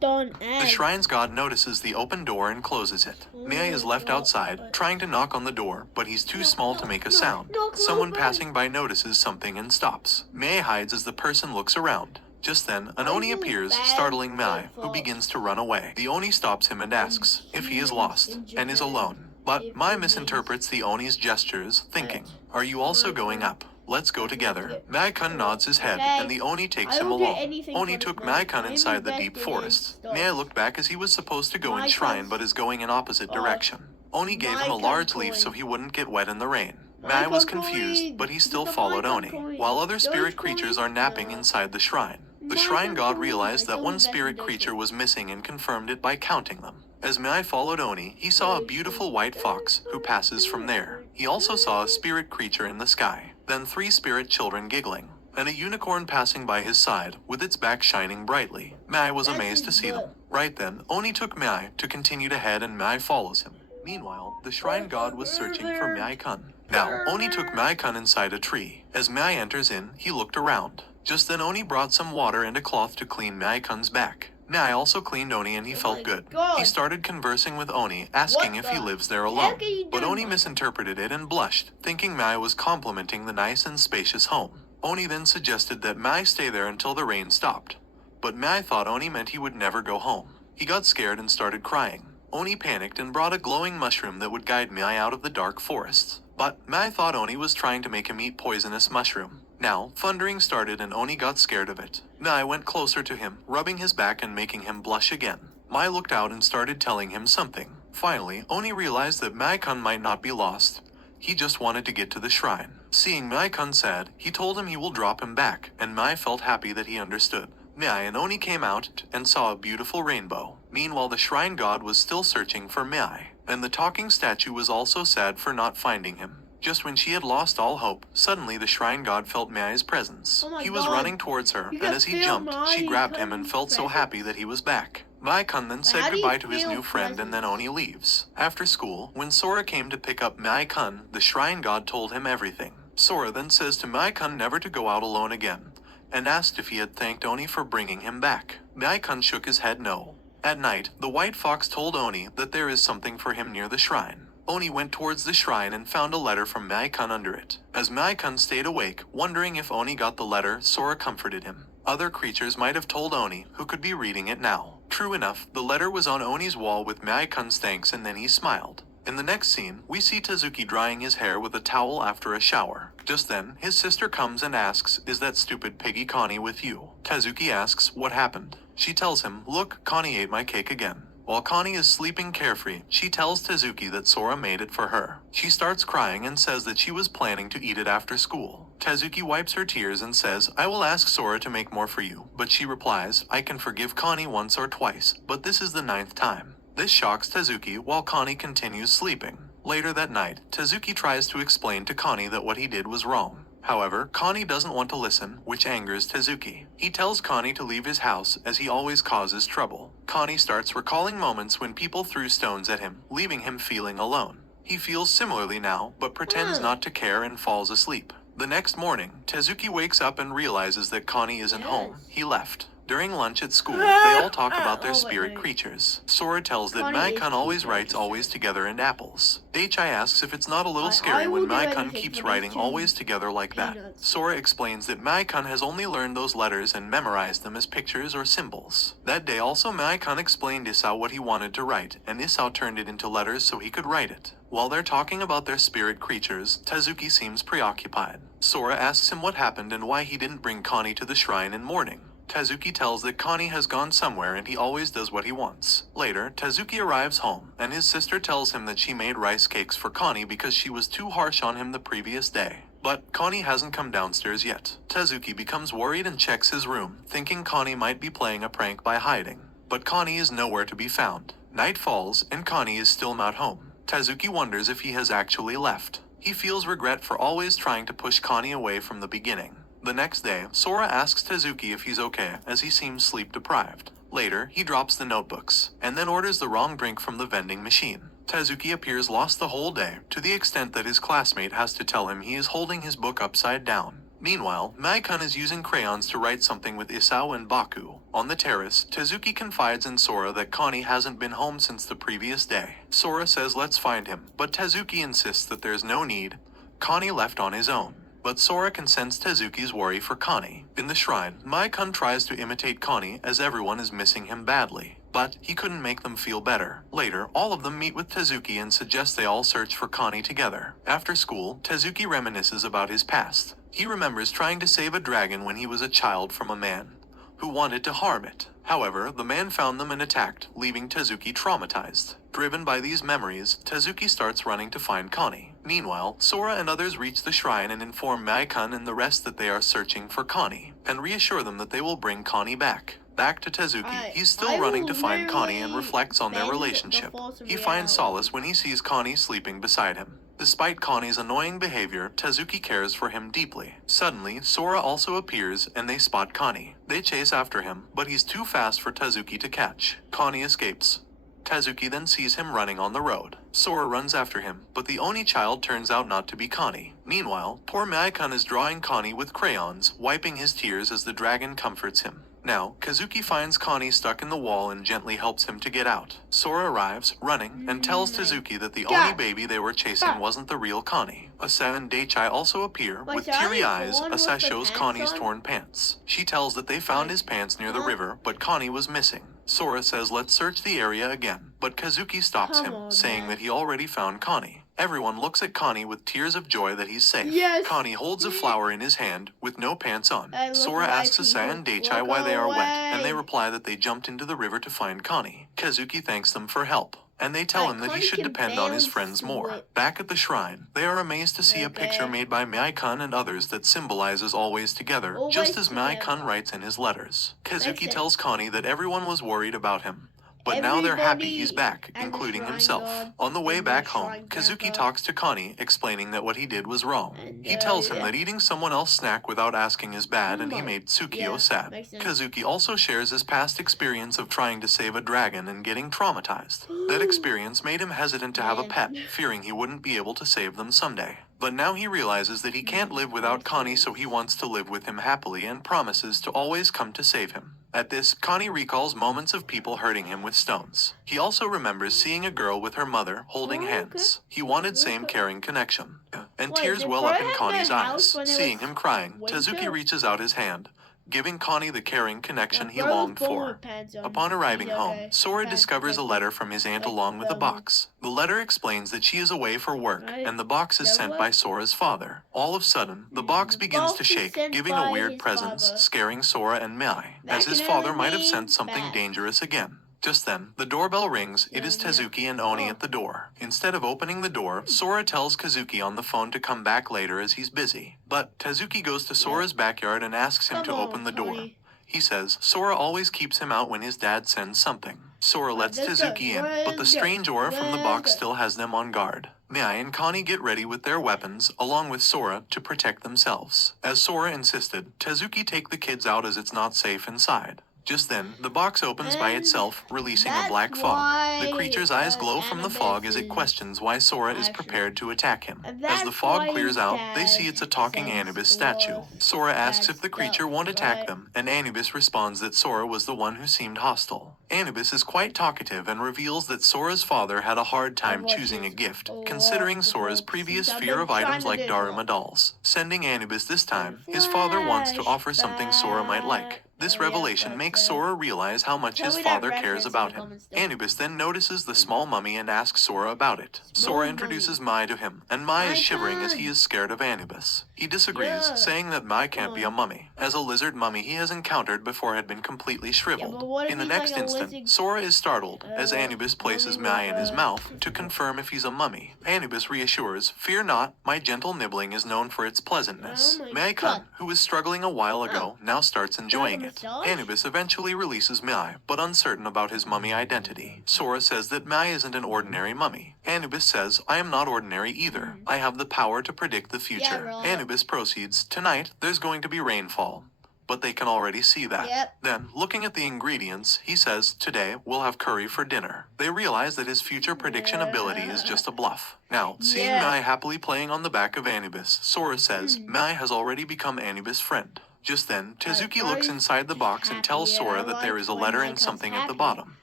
The shrine's god notices the open door and closes it. Mai is left outside, trying to knock on the door, but he's too small to make a sound. Someone passing by notices something and stops. Mai hides as the person looks around. Just then, an Oni appears, startling Mai, who begins to run away. The Oni stops him and asks if he is lost, and is alone. But Mai misinterprets the Oni's gestures, thinking, "Are you also going up? Let's go together." Mai-kun nods his head, and the Oni takes him along. Oni took Mai-kun inside the deep forest. Mai looked back as he was supposed to go in shrine but is going in opposite direction. Oni gave him a large leaf so he wouldn't get wet in the rain. Mai was confused, but he still followed Oni, while other spirit creatures are napping inside the shrine. The shrine god realized that one spirit creature was missing and confirmed it by counting them. As Mai followed Oni, he saw a beautiful white fox, who passes from there. He also saw a spirit creature in the sky, then 3 spirit children giggling, and a unicorn passing by his side, with its back shining brightly. Mai was amazed to see them. Right then, Oni took Mai to continue to head and Mai follows him. Meanwhile, the shrine god was searching for Mai-kun. Now, Oni took Mai-kun inside a tree. As Mai enters in, he looked around. Just then Oni brought some water and a cloth to clean Mai-kun's back. Mai also cleaned Oni and he felt good. He started conversing with Oni, asking if he lives there alone. But Oni misinterpreted it and blushed, thinking Mai was complimenting the nice and spacious home. Oni then suggested that Mai stay there until the rain stopped. But Mai thought Oni meant he would never go home. He got scared and started crying. Oni panicked and brought a glowing mushroom that would guide Mai out of the dark forests. But Mai thought Oni was trying to make him eat poisonous mushroom. Now, thundering started and Oni got scared of it. Mai went closer to him, rubbing his back and making him blush again. Mai looked out and started telling him something. Finally, Oni realized that Mai-kun might not be lost. He just wanted to get to the shrine. Seeing Mai-kun sad, he told him he will drop him back, and Mai felt happy that he understood. Mai and Oni came out and saw a beautiful rainbow. Meanwhile, the shrine god was still searching for Mai, and the talking statue was also sad for not finding him. Just when she had lost all hope, suddenly the shrine god felt Mai's presence. Oh my He was God. running towards her, You and can as he feel jumped, she Mai grabbed him Kun's and felt so presence? happy that he was back. Mai-kun then How said do you goodbye to his feel new friend and then presence? Oni leaves. After school, when Sora came to pick up Mai-kun, the shrine god told him everything. Sora then says to Mai-kun never to go out alone again, and asked if he had thanked Oni for bringing him back. Mai-kun shook his head no. At night, the white fox told Oni that there is something for him near the shrine. Oni went towards the shrine and found a letter from Mai-kun under it. As Mai-kun stayed awake, wondering if Oni got the letter, Sora comforted him. Other creatures might have told Oni, who could be reading it now. True enough, the letter was on Oni's wall with Mai-kun's thanks, and then he smiled. In the next scene, we see Tezuki drying his hair with a towel after a shower. Just then, his sister comes and asks, "Is that stupid piggy Connie with you?" Tezuki asks, "What happened?" She tells him, "Look, Connie ate my cake again." While Connie is sleeping carefree, she tells Tezuki that Sora made it for her. She starts crying and says that she was planning to eat it after school. Tezuki wipes her tears and says, "I will ask Sora to make more for you," but she replies, "I can forgive Connie once or twice, but this is the 9th time." This shocks Tezuki while Connie continues sleeping. Later that night, Tezuki tries to explain to Connie that what he did was wrong. However, Connie doesn't want to listen, which angers Tezuki. He tells Connie to leave his house as he always causes trouble. Connie starts recalling moments when people threw stones at him, leaving him feeling alone. He feels similarly now, but pretends not to care and falls asleep. The next morning, Tezuki wakes up and realizes that Connie isn't home. He left. During lunch at school, they all talk about their spirit creatures. Sora tells that Connie Mai-kun is always cute, writes always together and apples. Daichai asks if it's not a little I scary will when do Mai-kun anything keeps for writing these two always together like that. peanuts. Sora explains that Mai-kun has only learned those letters and memorized them as pictures or symbols. That day also Mai-kun explained Isao what he wanted to write, and Isao turned it into letters so he could write it. While they're talking about their spirit creatures, Tezuki seems preoccupied. Sora asks him what happened and why he didn't bring Connie to the shrine in mourning. Tezuki tells that Connie has gone somewhere and he always does what he wants. Later, Tezuki arrives home, and his sister tells him that she made rice cakes for Connie because she was too harsh on him the previous day. But Connie hasn't come downstairs yet. Tezuki becomes worried and checks his room, thinking Connie might be playing a prank by hiding. But Connie is nowhere to be found. Night falls, and Connie is still not home. Tezuki wonders if he has actually left. He feels regret for always trying to push Connie away from the beginning. The next day, Sora asks Tezuki if he's okay, as he seems sleep-deprived. Later, he drops the notebooks, and then orders the wrong drink from the vending machine. Tezuki appears lost the whole day, to the extent that his classmate has to tell him he is holding his book upside down. Meanwhile, Mai-kun is using crayons to write something with Isao and Baku. On the terrace, Tezuki confides in Sora that Connie hasn't been home since the previous day. Sora says let's find him, but Tezuki insists that there's no need. Connie left on his own. But Sora can sense Tezuki's worry for Connie. In the shrine, Mai-kun tries to imitate Connie as everyone is missing him badly. But he couldn't make them feel better. Later, all of them meet with Tezuki and suggest they all search for Connie together. After school, Tezuki reminisces about his past. He remembers trying to save a dragon when he was a child from a man who wanted to harm it. However, the man found them and attacked, leaving Tezuki traumatized. Driven by these memories, Tezuki starts running to find Connie. Meanwhile, Sora and others reach the shrine and inform Mai-kun and the rest that they are searching for Connie, and reassure them that they will bring Connie back. Back to Tezuki, he's still running to find Connie and reflects on their relationship. He finds solace when he sees Connie sleeping beside him. Despite Connie's annoying behavior, Tezuki cares for him deeply. Suddenly, Sora also appears and they spot Connie. They chase after him, but he's too fast for Tezuki to catch. Connie escapes. Tezuki then sees him running on the road. Sora runs after him, but the Oni child turns out not to be Connie. Meanwhile, poor Mai-kun is drawing Connie with crayons, wiping his tears as the dragon comforts him. Now, Kazuki finds Connie stuck in the wall and gently helps him to get out. Sora arrives, running, and tells Tezuki that the Oni baby they were chasing wasn't the real Connie. Asa and Daichai also appear. With teary eyes, Asa shows Connie's torn pants. She tells that they found his pants near the river, but Connie was missing. Sora says let's search the area again, but Kazuki stops him, saying that he already found Connie. Everyone looks at Connie with tears of joy that he's safe. Yes. Connie holds a flower in his hand, with no pants on. Hey, look Sora away, asks Asa people. and Daichai Look why they are wet, away. and they reply that they jumped into the river to find Connie. Kazuki thanks them for help, and they tell him that he Connie should can depend on his barely friends more. swim. Back at the shrine, they are amazed to see a picture made by Mai-kun and others that symbolizes always together, just as Mai-kun writes in his letters. Kazuki tells Connie that everyone was worried about him, But now they're happy he's Everybody back, at the including shrine himself. god On the way and back the home, shrine Kazuki grandpa. talks to Connie, explaining that what he did was wrong. And, He tells him yeah. that eating someone else's snack without asking is bad, and he Right. made Tsukio Yeah, sad. makes sense. Kazuki also shares his past experience of trying to save a dragon and getting traumatized. That experience made him hesitant to have a Man. pet, fearing he wouldn't be able to save them someday. But now he realizes that he can't live without Connie, so he wants to live with him happily and promises to always come to save him. At this, Connie recalls moments of people hurting him with stones. He also remembers seeing a girl with her mother holding Okay. hands. He wanted same caring connection. And Wait, tears did well up Fred in have Connie's their house eyes. when it Seeing was him crying, winter? Tezuki reaches out his hand, giving Connie the caring connection he Bro was longed born for. with pants on. Upon arriving He's home, okay. Sora Pants discovers a protected. letter from his aunt Like along with a the- box. The letter explains that she is away for work, Right. and the box is That sent what? by Sora's father. All of a sudden, the box The begins box to is shake, sent giving a by weird his presence, father. scaring Sora and Mai, That as his can father only might have mean sent something bad. dangerous again. Just then, the doorbell rings. It is Yeah, yeah. Tezuki and Oni Oh. at the door. Instead of opening the door, Sora tells Kazuki on the phone to come back later as he's busy. But Tezuki goes to Sora's backyard and asks him Come to on, open the door. Connie. He says Sora always keeps him out when his dad sends something. Sora lets let's go. Tezuki in, but the Let's go. strange aura from the Let's box go. still has them on guard. Mai and Connie get ready with their weapons, along with Sora, to protect themselves. As Sora insisted, Tezuki take the kids out as it's not safe inside. Just then, the box opens by And itself, releasing a that's black fog. The why, creature's eyes glow from the fog as it Anubis questions why Sora is actually- prepared to attack him. And As the that's fog why clears his out, they dad see it's a talking sends Anubis statue. Sora Sora asks bad if the creature stuff, won't attack right? them, and Anubis responds that Sora was the one who seemed hostile. Anubis is quite talkative and reveals that Sora's father had a hard time watched choosing a this gift, a lot considering before, Sora's since previous I've fear been of trying items to like do Daruma Flash. dolls. Sending Anubis this time, his father wants to offer something Sora might like. This Oh, yeah, revelation that's makes it. Sora realize how much Tell his me that father reference cares in about the him. comments down. Anubis then notices the small mummy and asks Sora about it. Small Sora mummy. introduces Mai to him, and Mai is My shivering as he turn. is scared of Anubis. He disagrees, Yeah. saying that Mai can't be a on. mummy, as a lizard mummy he has encountered before had been completely shriveled. but what if In the he's next like a instant, lizard- Sora is startled as Anubis places mummy Mai with in his a- mouth to confirm if he's a mummy. Anubis reassures, "Fear not, my gentle nibbling is known for its pleasantness." Oh my Mai-kun, God. who was struggling a while ago, now starts enjoying it. massage? Anubis eventually releases Mai, but uncertain about his mummy identity. Sora says that Mai isn't an ordinary mummy. Anubis says, "I am not ordinary either. I have the power to predict the future." bro. Anubis proceeds, "Tonight, there's going to be rainfall." But they can already see that. Yep. Then, looking at the ingredients, he says, "Today, we'll have curry for dinner." They realize that his future prediction ability is just a bluff. Now, seeing Yeah. Mai happily playing on the back of Anubis, Sora says, Mai has already become Anubis' friend. Just then, Tezuki looks I'm inside the box and tells happy, Sora I that there like is a when letter Mai and comes something at the happy. bottom.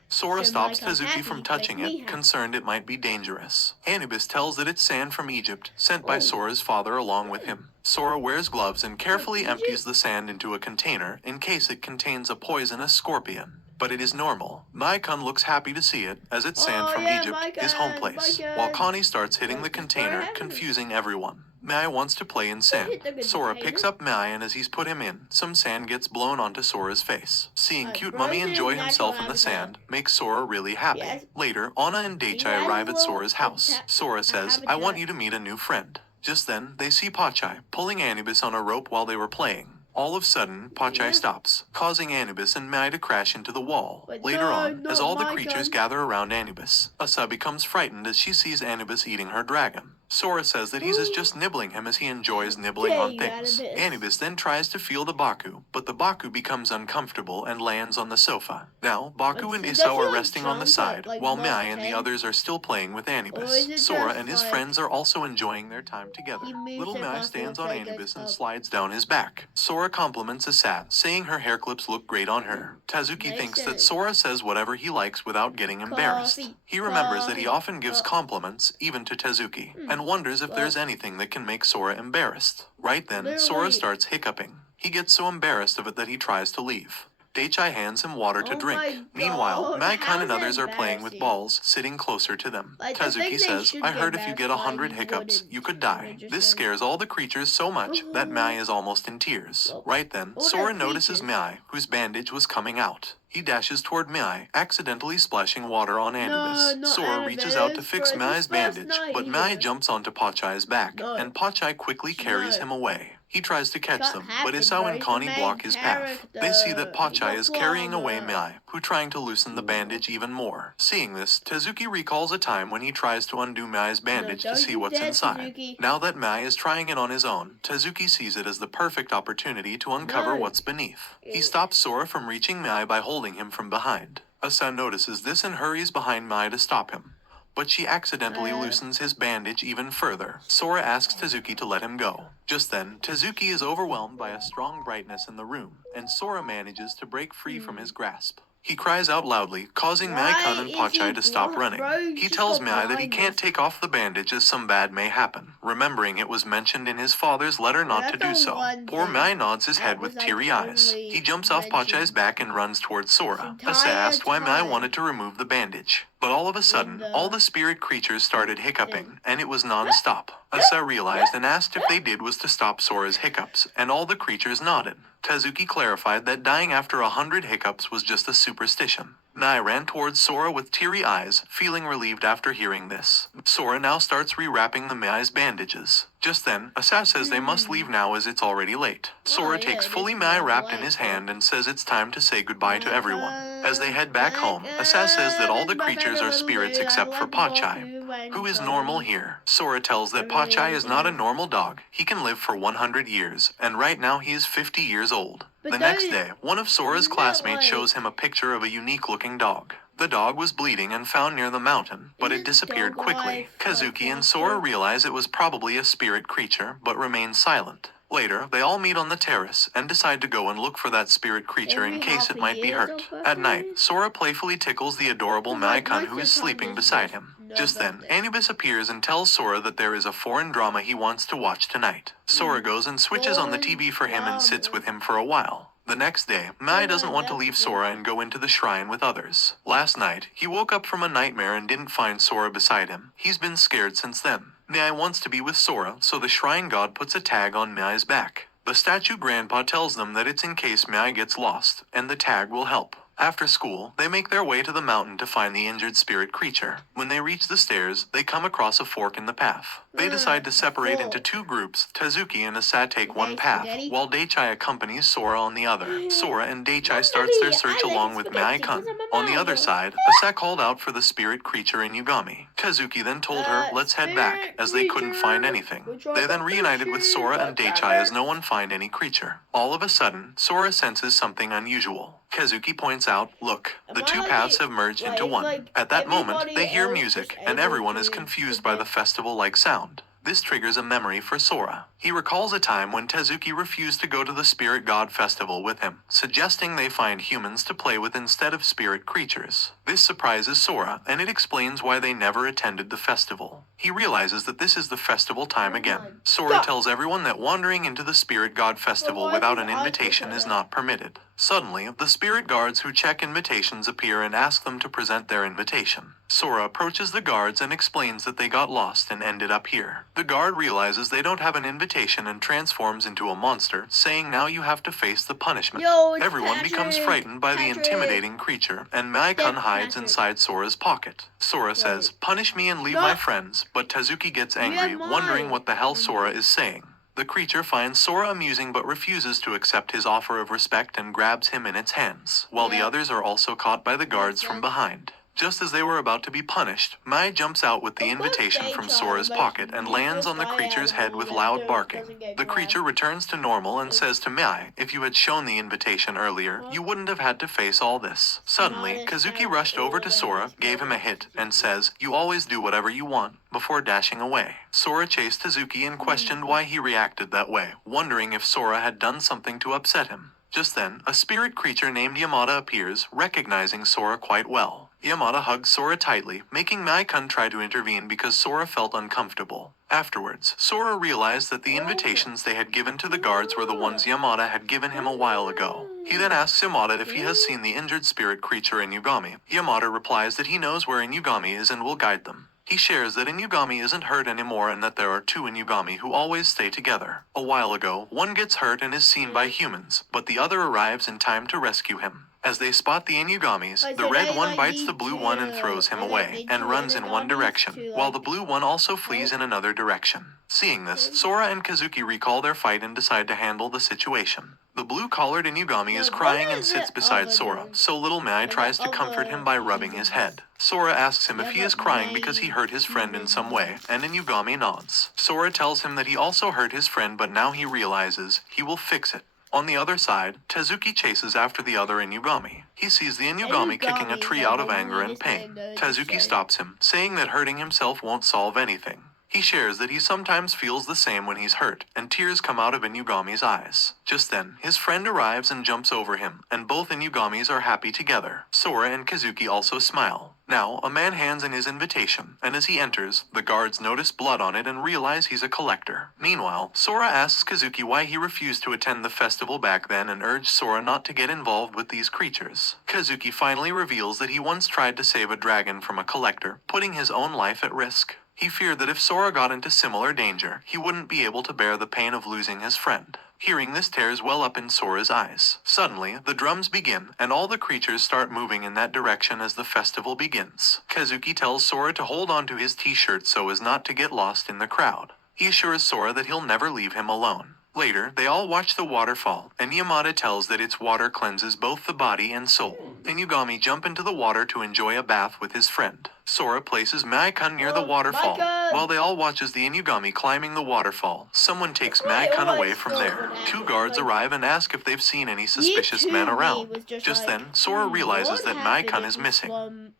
Sora So stops Mai comes Tezuki happy, from makes touching me it, happy. concerned it might be dangerous. Anubis tells that it's sand from Egypt, sent by Oh. Sora's father along with him. Sora wears gloves and carefully Egypt? empties the sand into a container in case it contains a poisonous scorpion. But it is normal. Mai-kun looks happy to see it, as its sand Oh, from yeah, Egypt, his Mai-kun, home place, Mai-kun. while Connie starts hitting the Look, it's container, very heavy. confusing everyone. Mai wants to play in hit sand. the Sora container. picks up Mai, and as he's put him in, some sand gets blown onto Sora's face. Seeing Alright, cute Bryce Mummy is enjoy natural himself in the habitat. sand makes Sora really happy. Yes. Later, Anna and He Daichai has arrive a at little Sora's house. habitat- Sora a says, "I habitat. want you to meet a new friend." Just then, they see Pachai pulling Anubis on a rope while they were playing. All of a sudden, Pachai Yeah. stops, causing Anubis and Mai to crash into the wall. But Later no, on, no, as all the my creatures gun. gather around Anubis, Asa becomes frightened as she sees Anubis eating her dragon. Sora says that he's just nibbling him as he enjoys nibbling on Dang, things. Anubis. Anubis then tries to feel the Baku, but the Baku becomes uncomfortable and lands on the sofa. Now, Baku But and does Isao he, are like, resting on the jump side, at, like, while level Mai and the 10? others are still playing with Or Anubis. is it Sora just, and his like, friends are also enjoying their time together. he moves Little it Mai faster stands with on Vega's Anubis and up? slides down his back. Sora compliments Asat, saying her hair clips look great on her. Tezuki Makes thinks that sense. Sora says whatever he likes without getting embarrassed. Coffee. He remembers that he Coffee. often gives compliments, even to Tezuki, Hmm. and wonders if Well- there's anything that can make Sora embarrassed. Right then, Literally- Sora starts hiccuping. He gets so embarrassed of it that he tries to leave. Daichai hands him water to Oh drink. my Meanwhile, God, Mai-kun how and is others that are playing with embarrassing? balls, sitting closer to them. Like, I think Tezuki they says, should "I get heard if you get embarrassed, 100 you hiccups, wouldn't. you could die." You're just This saying. scares all the creatures so much that Mai is almost in tears. Well, Right then, what are Sora notices creatures? Mai, whose bandage was coming out. He dashes toward Mai, accidentally splashing water on Anubis. not Sora reaches out to Anubis, fix bro, it's Mai's his first bandage, night but Mai here. jumps onto Pachai's back, No. and Pachai quickly carries No. him away. He tries to catch Can't them, have but him, Isao bro. and He's the Connie main block his path. character. They see that He's Pachai not is carrying clever. away Mai, who trying to loosen the bandage even more. Seeing this, Tezuki recalls a time when he tries to undo Mai's bandage to don't see you what's dare, inside. Tezuki. Now that Mai is trying it on his own, Tezuki sees it as the perfect opportunity to uncover No. what's beneath. He stops Sora from reaching Mai by holding him from behind. Asa notices this and hurries behind Mai to stop him, but she accidentally loosens his bandage even further. Sora asks Tezuki to let him go. Just then, Tezuki is overwhelmed by a strong brightness in the room, and Sora manages to break free from his grasp. He cries out loudly, causing Mai-kun and Pachai to stop running. He tells Mai that he can't take off the bandage as some bad may happen, remembering it was mentioned in his father's letter not to do so. Poor Mai nods his head with teary eyes. He jumps off Pachai's back and runs towards Sora. Asa asked why Mai wanted to remove the bandage. But all of a sudden, all the spirit creatures started hiccuping, and it was non-stop. Asa realized and asked if they did was to stop Sora's hiccups, and all the creatures nodded. Tezuki clarified that dying after 100 hiccups was just a superstition. Mai ran towards Sora with teary eyes, feeling relieved after hearing this. Sora now starts rewrapping the Mai's bandages. Just then, Asa says they must leave now as it's already late. Sora takes fully Mai wrapped in his hand and says it's time to say goodbye to everyone. As they head back home, Asa says that all the creatures are spirits except for Pachai, who is normal here. Sora tells that Pachai is not a normal dog. He can live for 100 years, and right now he is 50 years old. The next day, one of Sora's classmates shows him a picture of a unique-looking dog. The dog was bleeding and found near the mountain, but it disappeared quickly. Kazuki and Sora realize it was probably a spirit creature, but remain silent. Later, they all meet on the terrace and decide to go and look for that spirit creature in case it might be hurt. At night, Sora playfully tickles the adorable Mai-kun who is sleeping beside him. Just then, Anubis appears and tells Sora that there is a foreign drama he wants to watch tonight. Sora goes and switches on the TV for him and sits with him for a while. The next day, Mai doesn't want to leave Sora and go into the shrine with others. Last night, he woke up from a nightmare and didn't find Sora beside him. He's been scared since then. Mai wants to be with Sora, so the shrine god puts a tag on Mai's back. The statue grandpa tells them that it's in case Mai gets lost, and the tag will help. After school, they make their way to the mountain to find the injured spirit creature. When they reach the stairs, they come across a fork in the path. They decide to separate into two groups. Tezuki and Asa take one path, while Daichai accompanies Sora on the other. Sora and Daichai starts their search along with Mai-kun. On the other side, Asa called out for the spirit creature in Yugami. Tezuki then told her, let's head back, as they couldn't find anything. They then reunited with Sora and Daichai as no one find any creature. All of a sudden, Sora senses something unusual. Kazuki points out, look, the two paths have merged into one. At that moment, they hear music, and everyone is confused by the festival-like sound. This triggers a memory for Sora. He recalls a time when Tezuki refused to go to the Spirit God Festival with him, suggesting they find humans to play with instead of spirit creatures. This surprises Sora, and it explains why they never attended the festival. He realizes that this is the festival time again. Sora tells everyone that wandering into the Spirit God Festival without an invitation is not permitted. Suddenly, the spirit guards who check invitations appear and ask them to present their invitation. Sora approaches the guards and explains that they got lost and ended up here. The guard realizes they don't have an invitation and transforms into a monster, saying now you have to face the punishment. It's Everyone becomes frightened by the intimidating creature, and Mai-kun hides inside Sora's pocket. Sora says, punish me and leave my friends, but Tezuki gets angry, wondering what the hell Sora is saying. The creature finds Sora amusing but refuses to accept his offer of respect and grabs him in its hands, while the others are also caught by the guards from behind. Just as they were about to be punished, Mai jumps out with the invitation from Sora's pocket and lands on the creature's head with loud barking. The creature returns to normal and says to Mai, if you had shown the invitation earlier, you wouldn't have had to face all this. Suddenly, Kazuki rushed over to Sora, gave him a hit, and says, you always do whatever you want, before dashing away. Sora chased Tezuki and questioned why he reacted that way, wondering if Sora had done something to upset him. Just then, a spirit creature named Yamada appears, recognizing Sora quite well. Yamada hugs Sora tightly, making Mai-kun try to intervene because Sora felt uncomfortable. Afterwards, Sora realized that the invitations they had given to the guards were the ones Yamada had given him a while ago. He then asks Yamada if he has seen the injured spirit creature in Yugami. Yamada replies that he knows where Inugami is and will guide them. He shares that Inugami isn't hurt anymore and that there are two Inugami who always stay together. A while ago, one gets hurt and is seen by humans, but the other arrives in time to rescue him. As they spot the Inugamis, Like, the so red they, one like, bites need the blue one and to- throws him they away, need and two runs in one Inugamis direction, to, while like, the blue one also flees in another direction. Seeing this, Sora and Kazuki recall their fight and decide to handle the situation. The blue-collared Inugami is No, crying what and is sits the beside other Sora, one? so little Mai The tries to comfort other him by rubbing his heathens. head. Sora asks him if he The is other crying because he main hurt his friend in some way, heathens. and Inugami nods. Sora tells him that he also hurt his friend, but now he realizes he will fix it. On the other side, Tezuki chases after the other Inugami. He sees the Inugami kicking a Inugami tree is out like of the anger and weirdest pain. thing to Tezuki say. stops him, saying that hurting himself won't solve anything. He shares that he sometimes feels the same when he's hurt, and tears come out of Inugami's eyes. Just then, his friend arrives and jumps over him, and both Inugamis are happy together. Sora and Kazuki also smile. Now, a man hands in his invitation, and as he enters, the guards notice blood on it and realize he's a collector. Meanwhile, Sora asks Kazuki why he refused to attend the festival back then and urged Sora not to get involved with these creatures. Kazuki finally reveals that he once tried to save a dragon from a collector, putting his own life at risk. He feared that if Sora got into similar danger, he wouldn't be able to bear the pain of losing his friend. Hearing this tears well up in Sora's eyes. Suddenly, the drums begin, and all the creatures start moving in that direction as the festival begins. Kazuki tells Sora to hold on to his t-shirt so as not to get lost in the crowd. He assures Sora that he'll never leave him alone. Later, they all watch the waterfall, and Yamada tells that its water cleanses both the body and soul. Inugami jump into the water to enjoy a bath with his friend. Sora places Mai-kun near the waterfall. Mai-kun! While they all watch as the Inugami climbing the waterfall, someone takes Mai-kun away from there. Two guards arrive and ask if they've seen any suspicious men around. Just then, Sora realizes that Mai-kun is missing.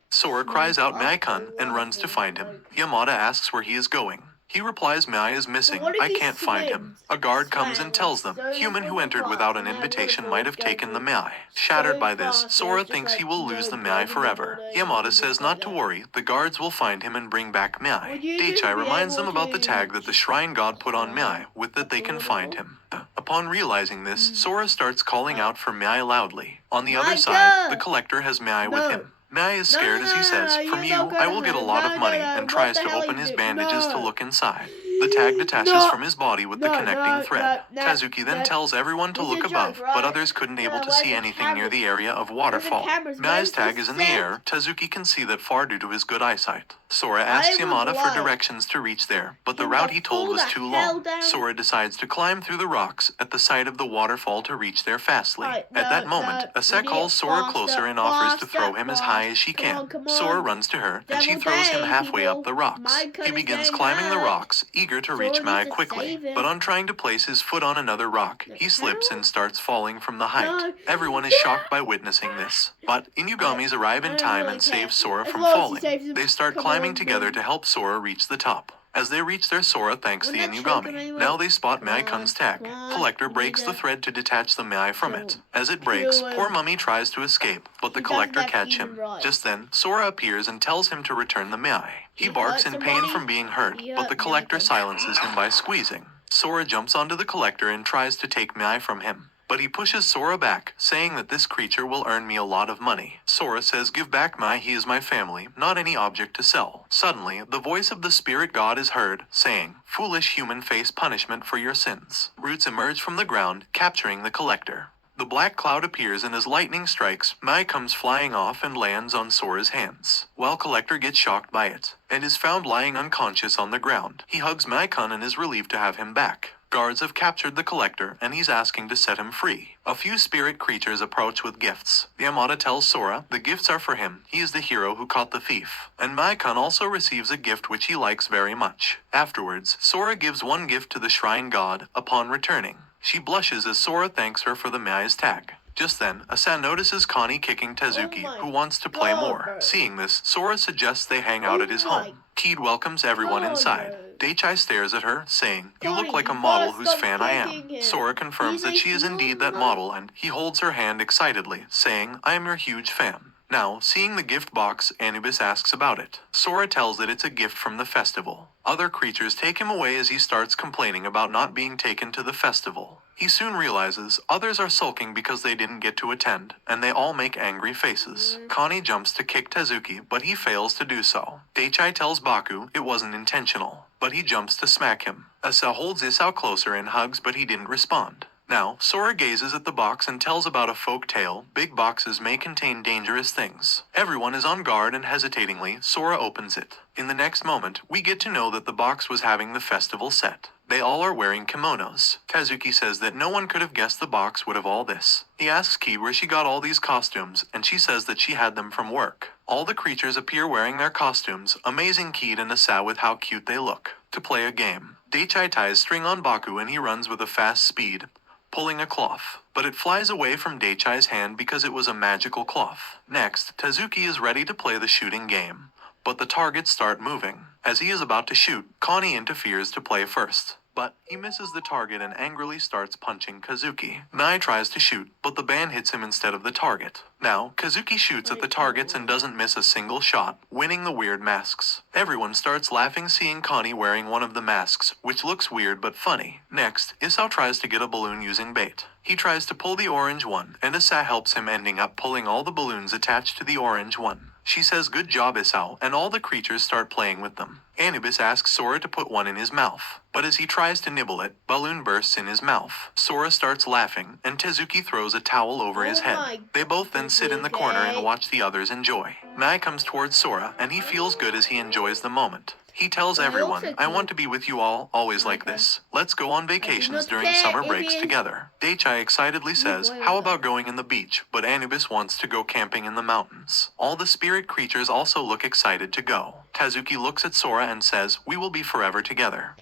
Sora cries out Mai-kun and runs to find him. Yamada asks where he is going. He replies Mai is missing, But what if I he can't find him. A guard comes and tells them, human who entered without an invitation might have taken the Mai. Shattered by this, Sora thinks he will lose the Mai forever. Yamada says not to worry, the guards will find him and bring back Mai. Would you just Deichai be reminds them able about the to- tag that the shrine god put on Mai, with that they can find him. Upon realizing this, Sora starts calling out for Mai loudly. On the other My side, God! the collector has Mai with No. him. Mai is No, scared no, as he no, says, no, from you you, don't go I to will get a him. lot No, of no, money, no, and what tries the to hell open you his do? bandages to No. look inside. The tag detaches No. from his body with the No, connecting no, thread. no, Kazuki then no. tells everyone to This look is above, just right. but others couldn't able to where's see the anything near cameras? the area of Where's the waterfall. cameras? Mai's Where's the tag is in the set? air. Tezuki can see that far due to his good eyesight. Sora asks would Yamada for like directions to reach there, but the him route to he told fall was the too hell long. down. Sora decides to climb through the rocks at the side of the waterfall to reach there fastly. Alright, At that no, moment, no, Asa we calls need Sora faster, closer and offers to faster, throw him as high as she Come can. on, come Sora on. runs to her, and she Devil throws him Day, halfway people. up the rocks. My He couldn't begins say climbing the that. rocks, eager to reach Sora Mai needs to quickly, save him. but on trying to place his foot on another rock, he slips How? and starts falling from the height. No. Everyone is shocked by witnessing this, but Inugamis arrive in I don't time really and care. save Sora As from long as he falling. saves him, They start come climbing on, together man. to help Sora reach the top. As they reach there, Sora thanks the Wouldn't that choke him Inugami. anyway? Now they spot Come on, Mai-kun's tag. come on, Collector we breaks need the to thread to detach the Mai from kill it. him. As it breaks, Kill him. poor Mummy tries to escape, but the He doesn't Collector have catch human him. rights. Just then, Sora appears and tells him to return the Mai. He He barks hurt in pain somebody? from being hurt, He but hurt the Collector Mai-kun. silences him by squeezing. Sora jumps onto the Collector and tries to take Mai from him. But he pushes Sora back, saying that this creature will earn me a lot of money. Sora says give back Mai, he is my family, not any object to sell. Suddenly, the voice of the spirit god is heard, saying, foolish human face punishment for your sins. Roots emerge from the ground, capturing the Collector. The black cloud appears and as lightning strikes, Mai comes flying off and lands on Sora's hands, while Collector gets shocked by it, and is found lying unconscious on the ground. He hugs Mai-kun and is relieved to have him back. Guards have captured the Collector, and he's asking to set him free. A few spirit creatures approach with gifts. Yamada tells Sora the gifts are for him, he is the hero who caught the thief. And Mai-kun also receives a gift which he likes very much. Afterwards, Sora gives one gift to the shrine god, upon returning. She blushes as Sora thanks her for the Mai's tag. Just then, Asa notices Connie kicking Tezuki, Oh my who wants to play more. God. Seeing this, Sora suggests they hang out Oh at his my home. Keed welcomes everyone God. inside. Deichai stares at her, saying, you look Connie, like a you model gotta whose stop fan I am. kicking him. Sora confirms He's that a she is indeed that human. model, and he holds her hand excitedly, saying, I am your huge fan. Now, seeing the gift box, Anubis asks about it. Sora tells that it's a gift from the festival. Other creatures take him away as he starts complaining about not being taken to the festival. He soon realizes others are sulking because they didn't get to attend, and they all make angry faces. Connie jumps to kick Tezuki, but he fails to do so. Deichai tells Baku it wasn't intentional, but he jumps to smack him. Asa holds Isao closer and hugs, but he didn't respond. Now, Sora gazes at the box and tells about a folk tale. Big boxes may contain dangerous things. Everyone is on guard and hesitatingly, Sora opens it. In the next moment, we get to know that the box was having the festival set. They all are wearing kimonos. Kazuki says that no one could have guessed the box would have all this. He asks Ki where she got all these costumes, and she says that she had them from work. All the creatures appear wearing their costumes, amazing Ki and Nasa with how cute they look. To play a game, Daichai ties string on Baku and he runs with a fast speed, pulling a cloth, but it flies away from Daichai's hand because it was a magical cloth. Next, Tezuki is ready to play the shooting game, but the targets start moving. As he is about to shoot, Connie interferes to play first, but he misses the target and angrily starts punching Kazuki. Nai tries to shoot, but the ban hits him instead of the target. Now, Kazuki shoots at the targets and doesn't miss a single shot, winning the weird masks. Everyone starts laughing seeing Connie wearing one of the masks, which looks weird but funny. Next, Isao tries to get a balloon using bait. He tries to pull the orange one, and Asa helps him, ending up pulling all the balloons attached to the orange one. She says good job Isao, and all the creatures start playing with them. Anubis asks Sora to put one in his mouth, but as he tries to nibble it, balloon bursts in his mouth. Sora starts laughing, and Tezuki throws a towel over his head. They both then sit in the corner and watch the others enjoy. Nai comes towards Sora, and he feels good as he enjoys the moment. He tells everyone, I want to be with you all, always like this. Let's go on vacations during summer breaks together. Daichai excitedly says, how about going in the beach? But Anubis wants to go camping in the mountains. All the spirit creatures also look excited to go. Kazuki looks at Sora and says, we will be forever together.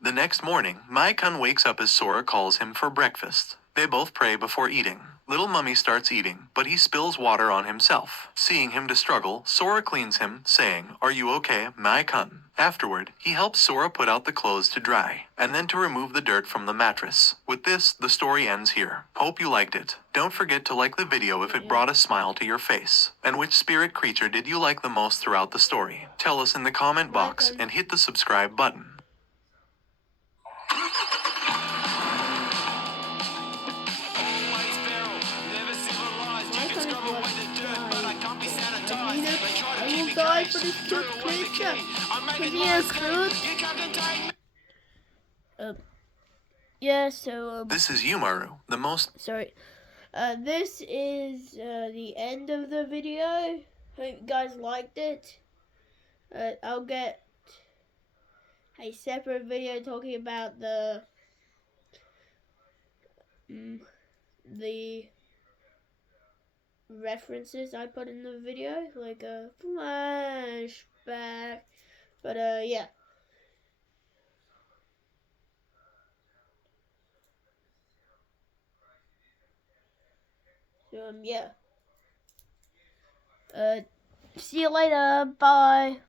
The next morning, Mai-kun wakes up as Sora calls him for breakfast. They both pray before eating. Little Mummy starts eating, but he spills water on himself. Seeing him to struggle, Sora cleans him, saying, are you okay, Mai-kun? Afterward, he helps Sora put out the clothes to dry, and then to remove the dirt from the mattress. With this, the story ends here. Hope you liked it. Don't forget to like the video if it brought a smile to your face. And which spirit creature did you like the most throughout the story? Tell us in the comment box, and hit the subscribe button. I will die for this cute creature. Because he is cute. Yeah, so This is Yumaru, the most... Sorry. This is the end of the video. Hope you guys liked it. I'll get a separate video talking about the references I put in the video, like a flashback. But yeah. So yeah. See you later. Bye.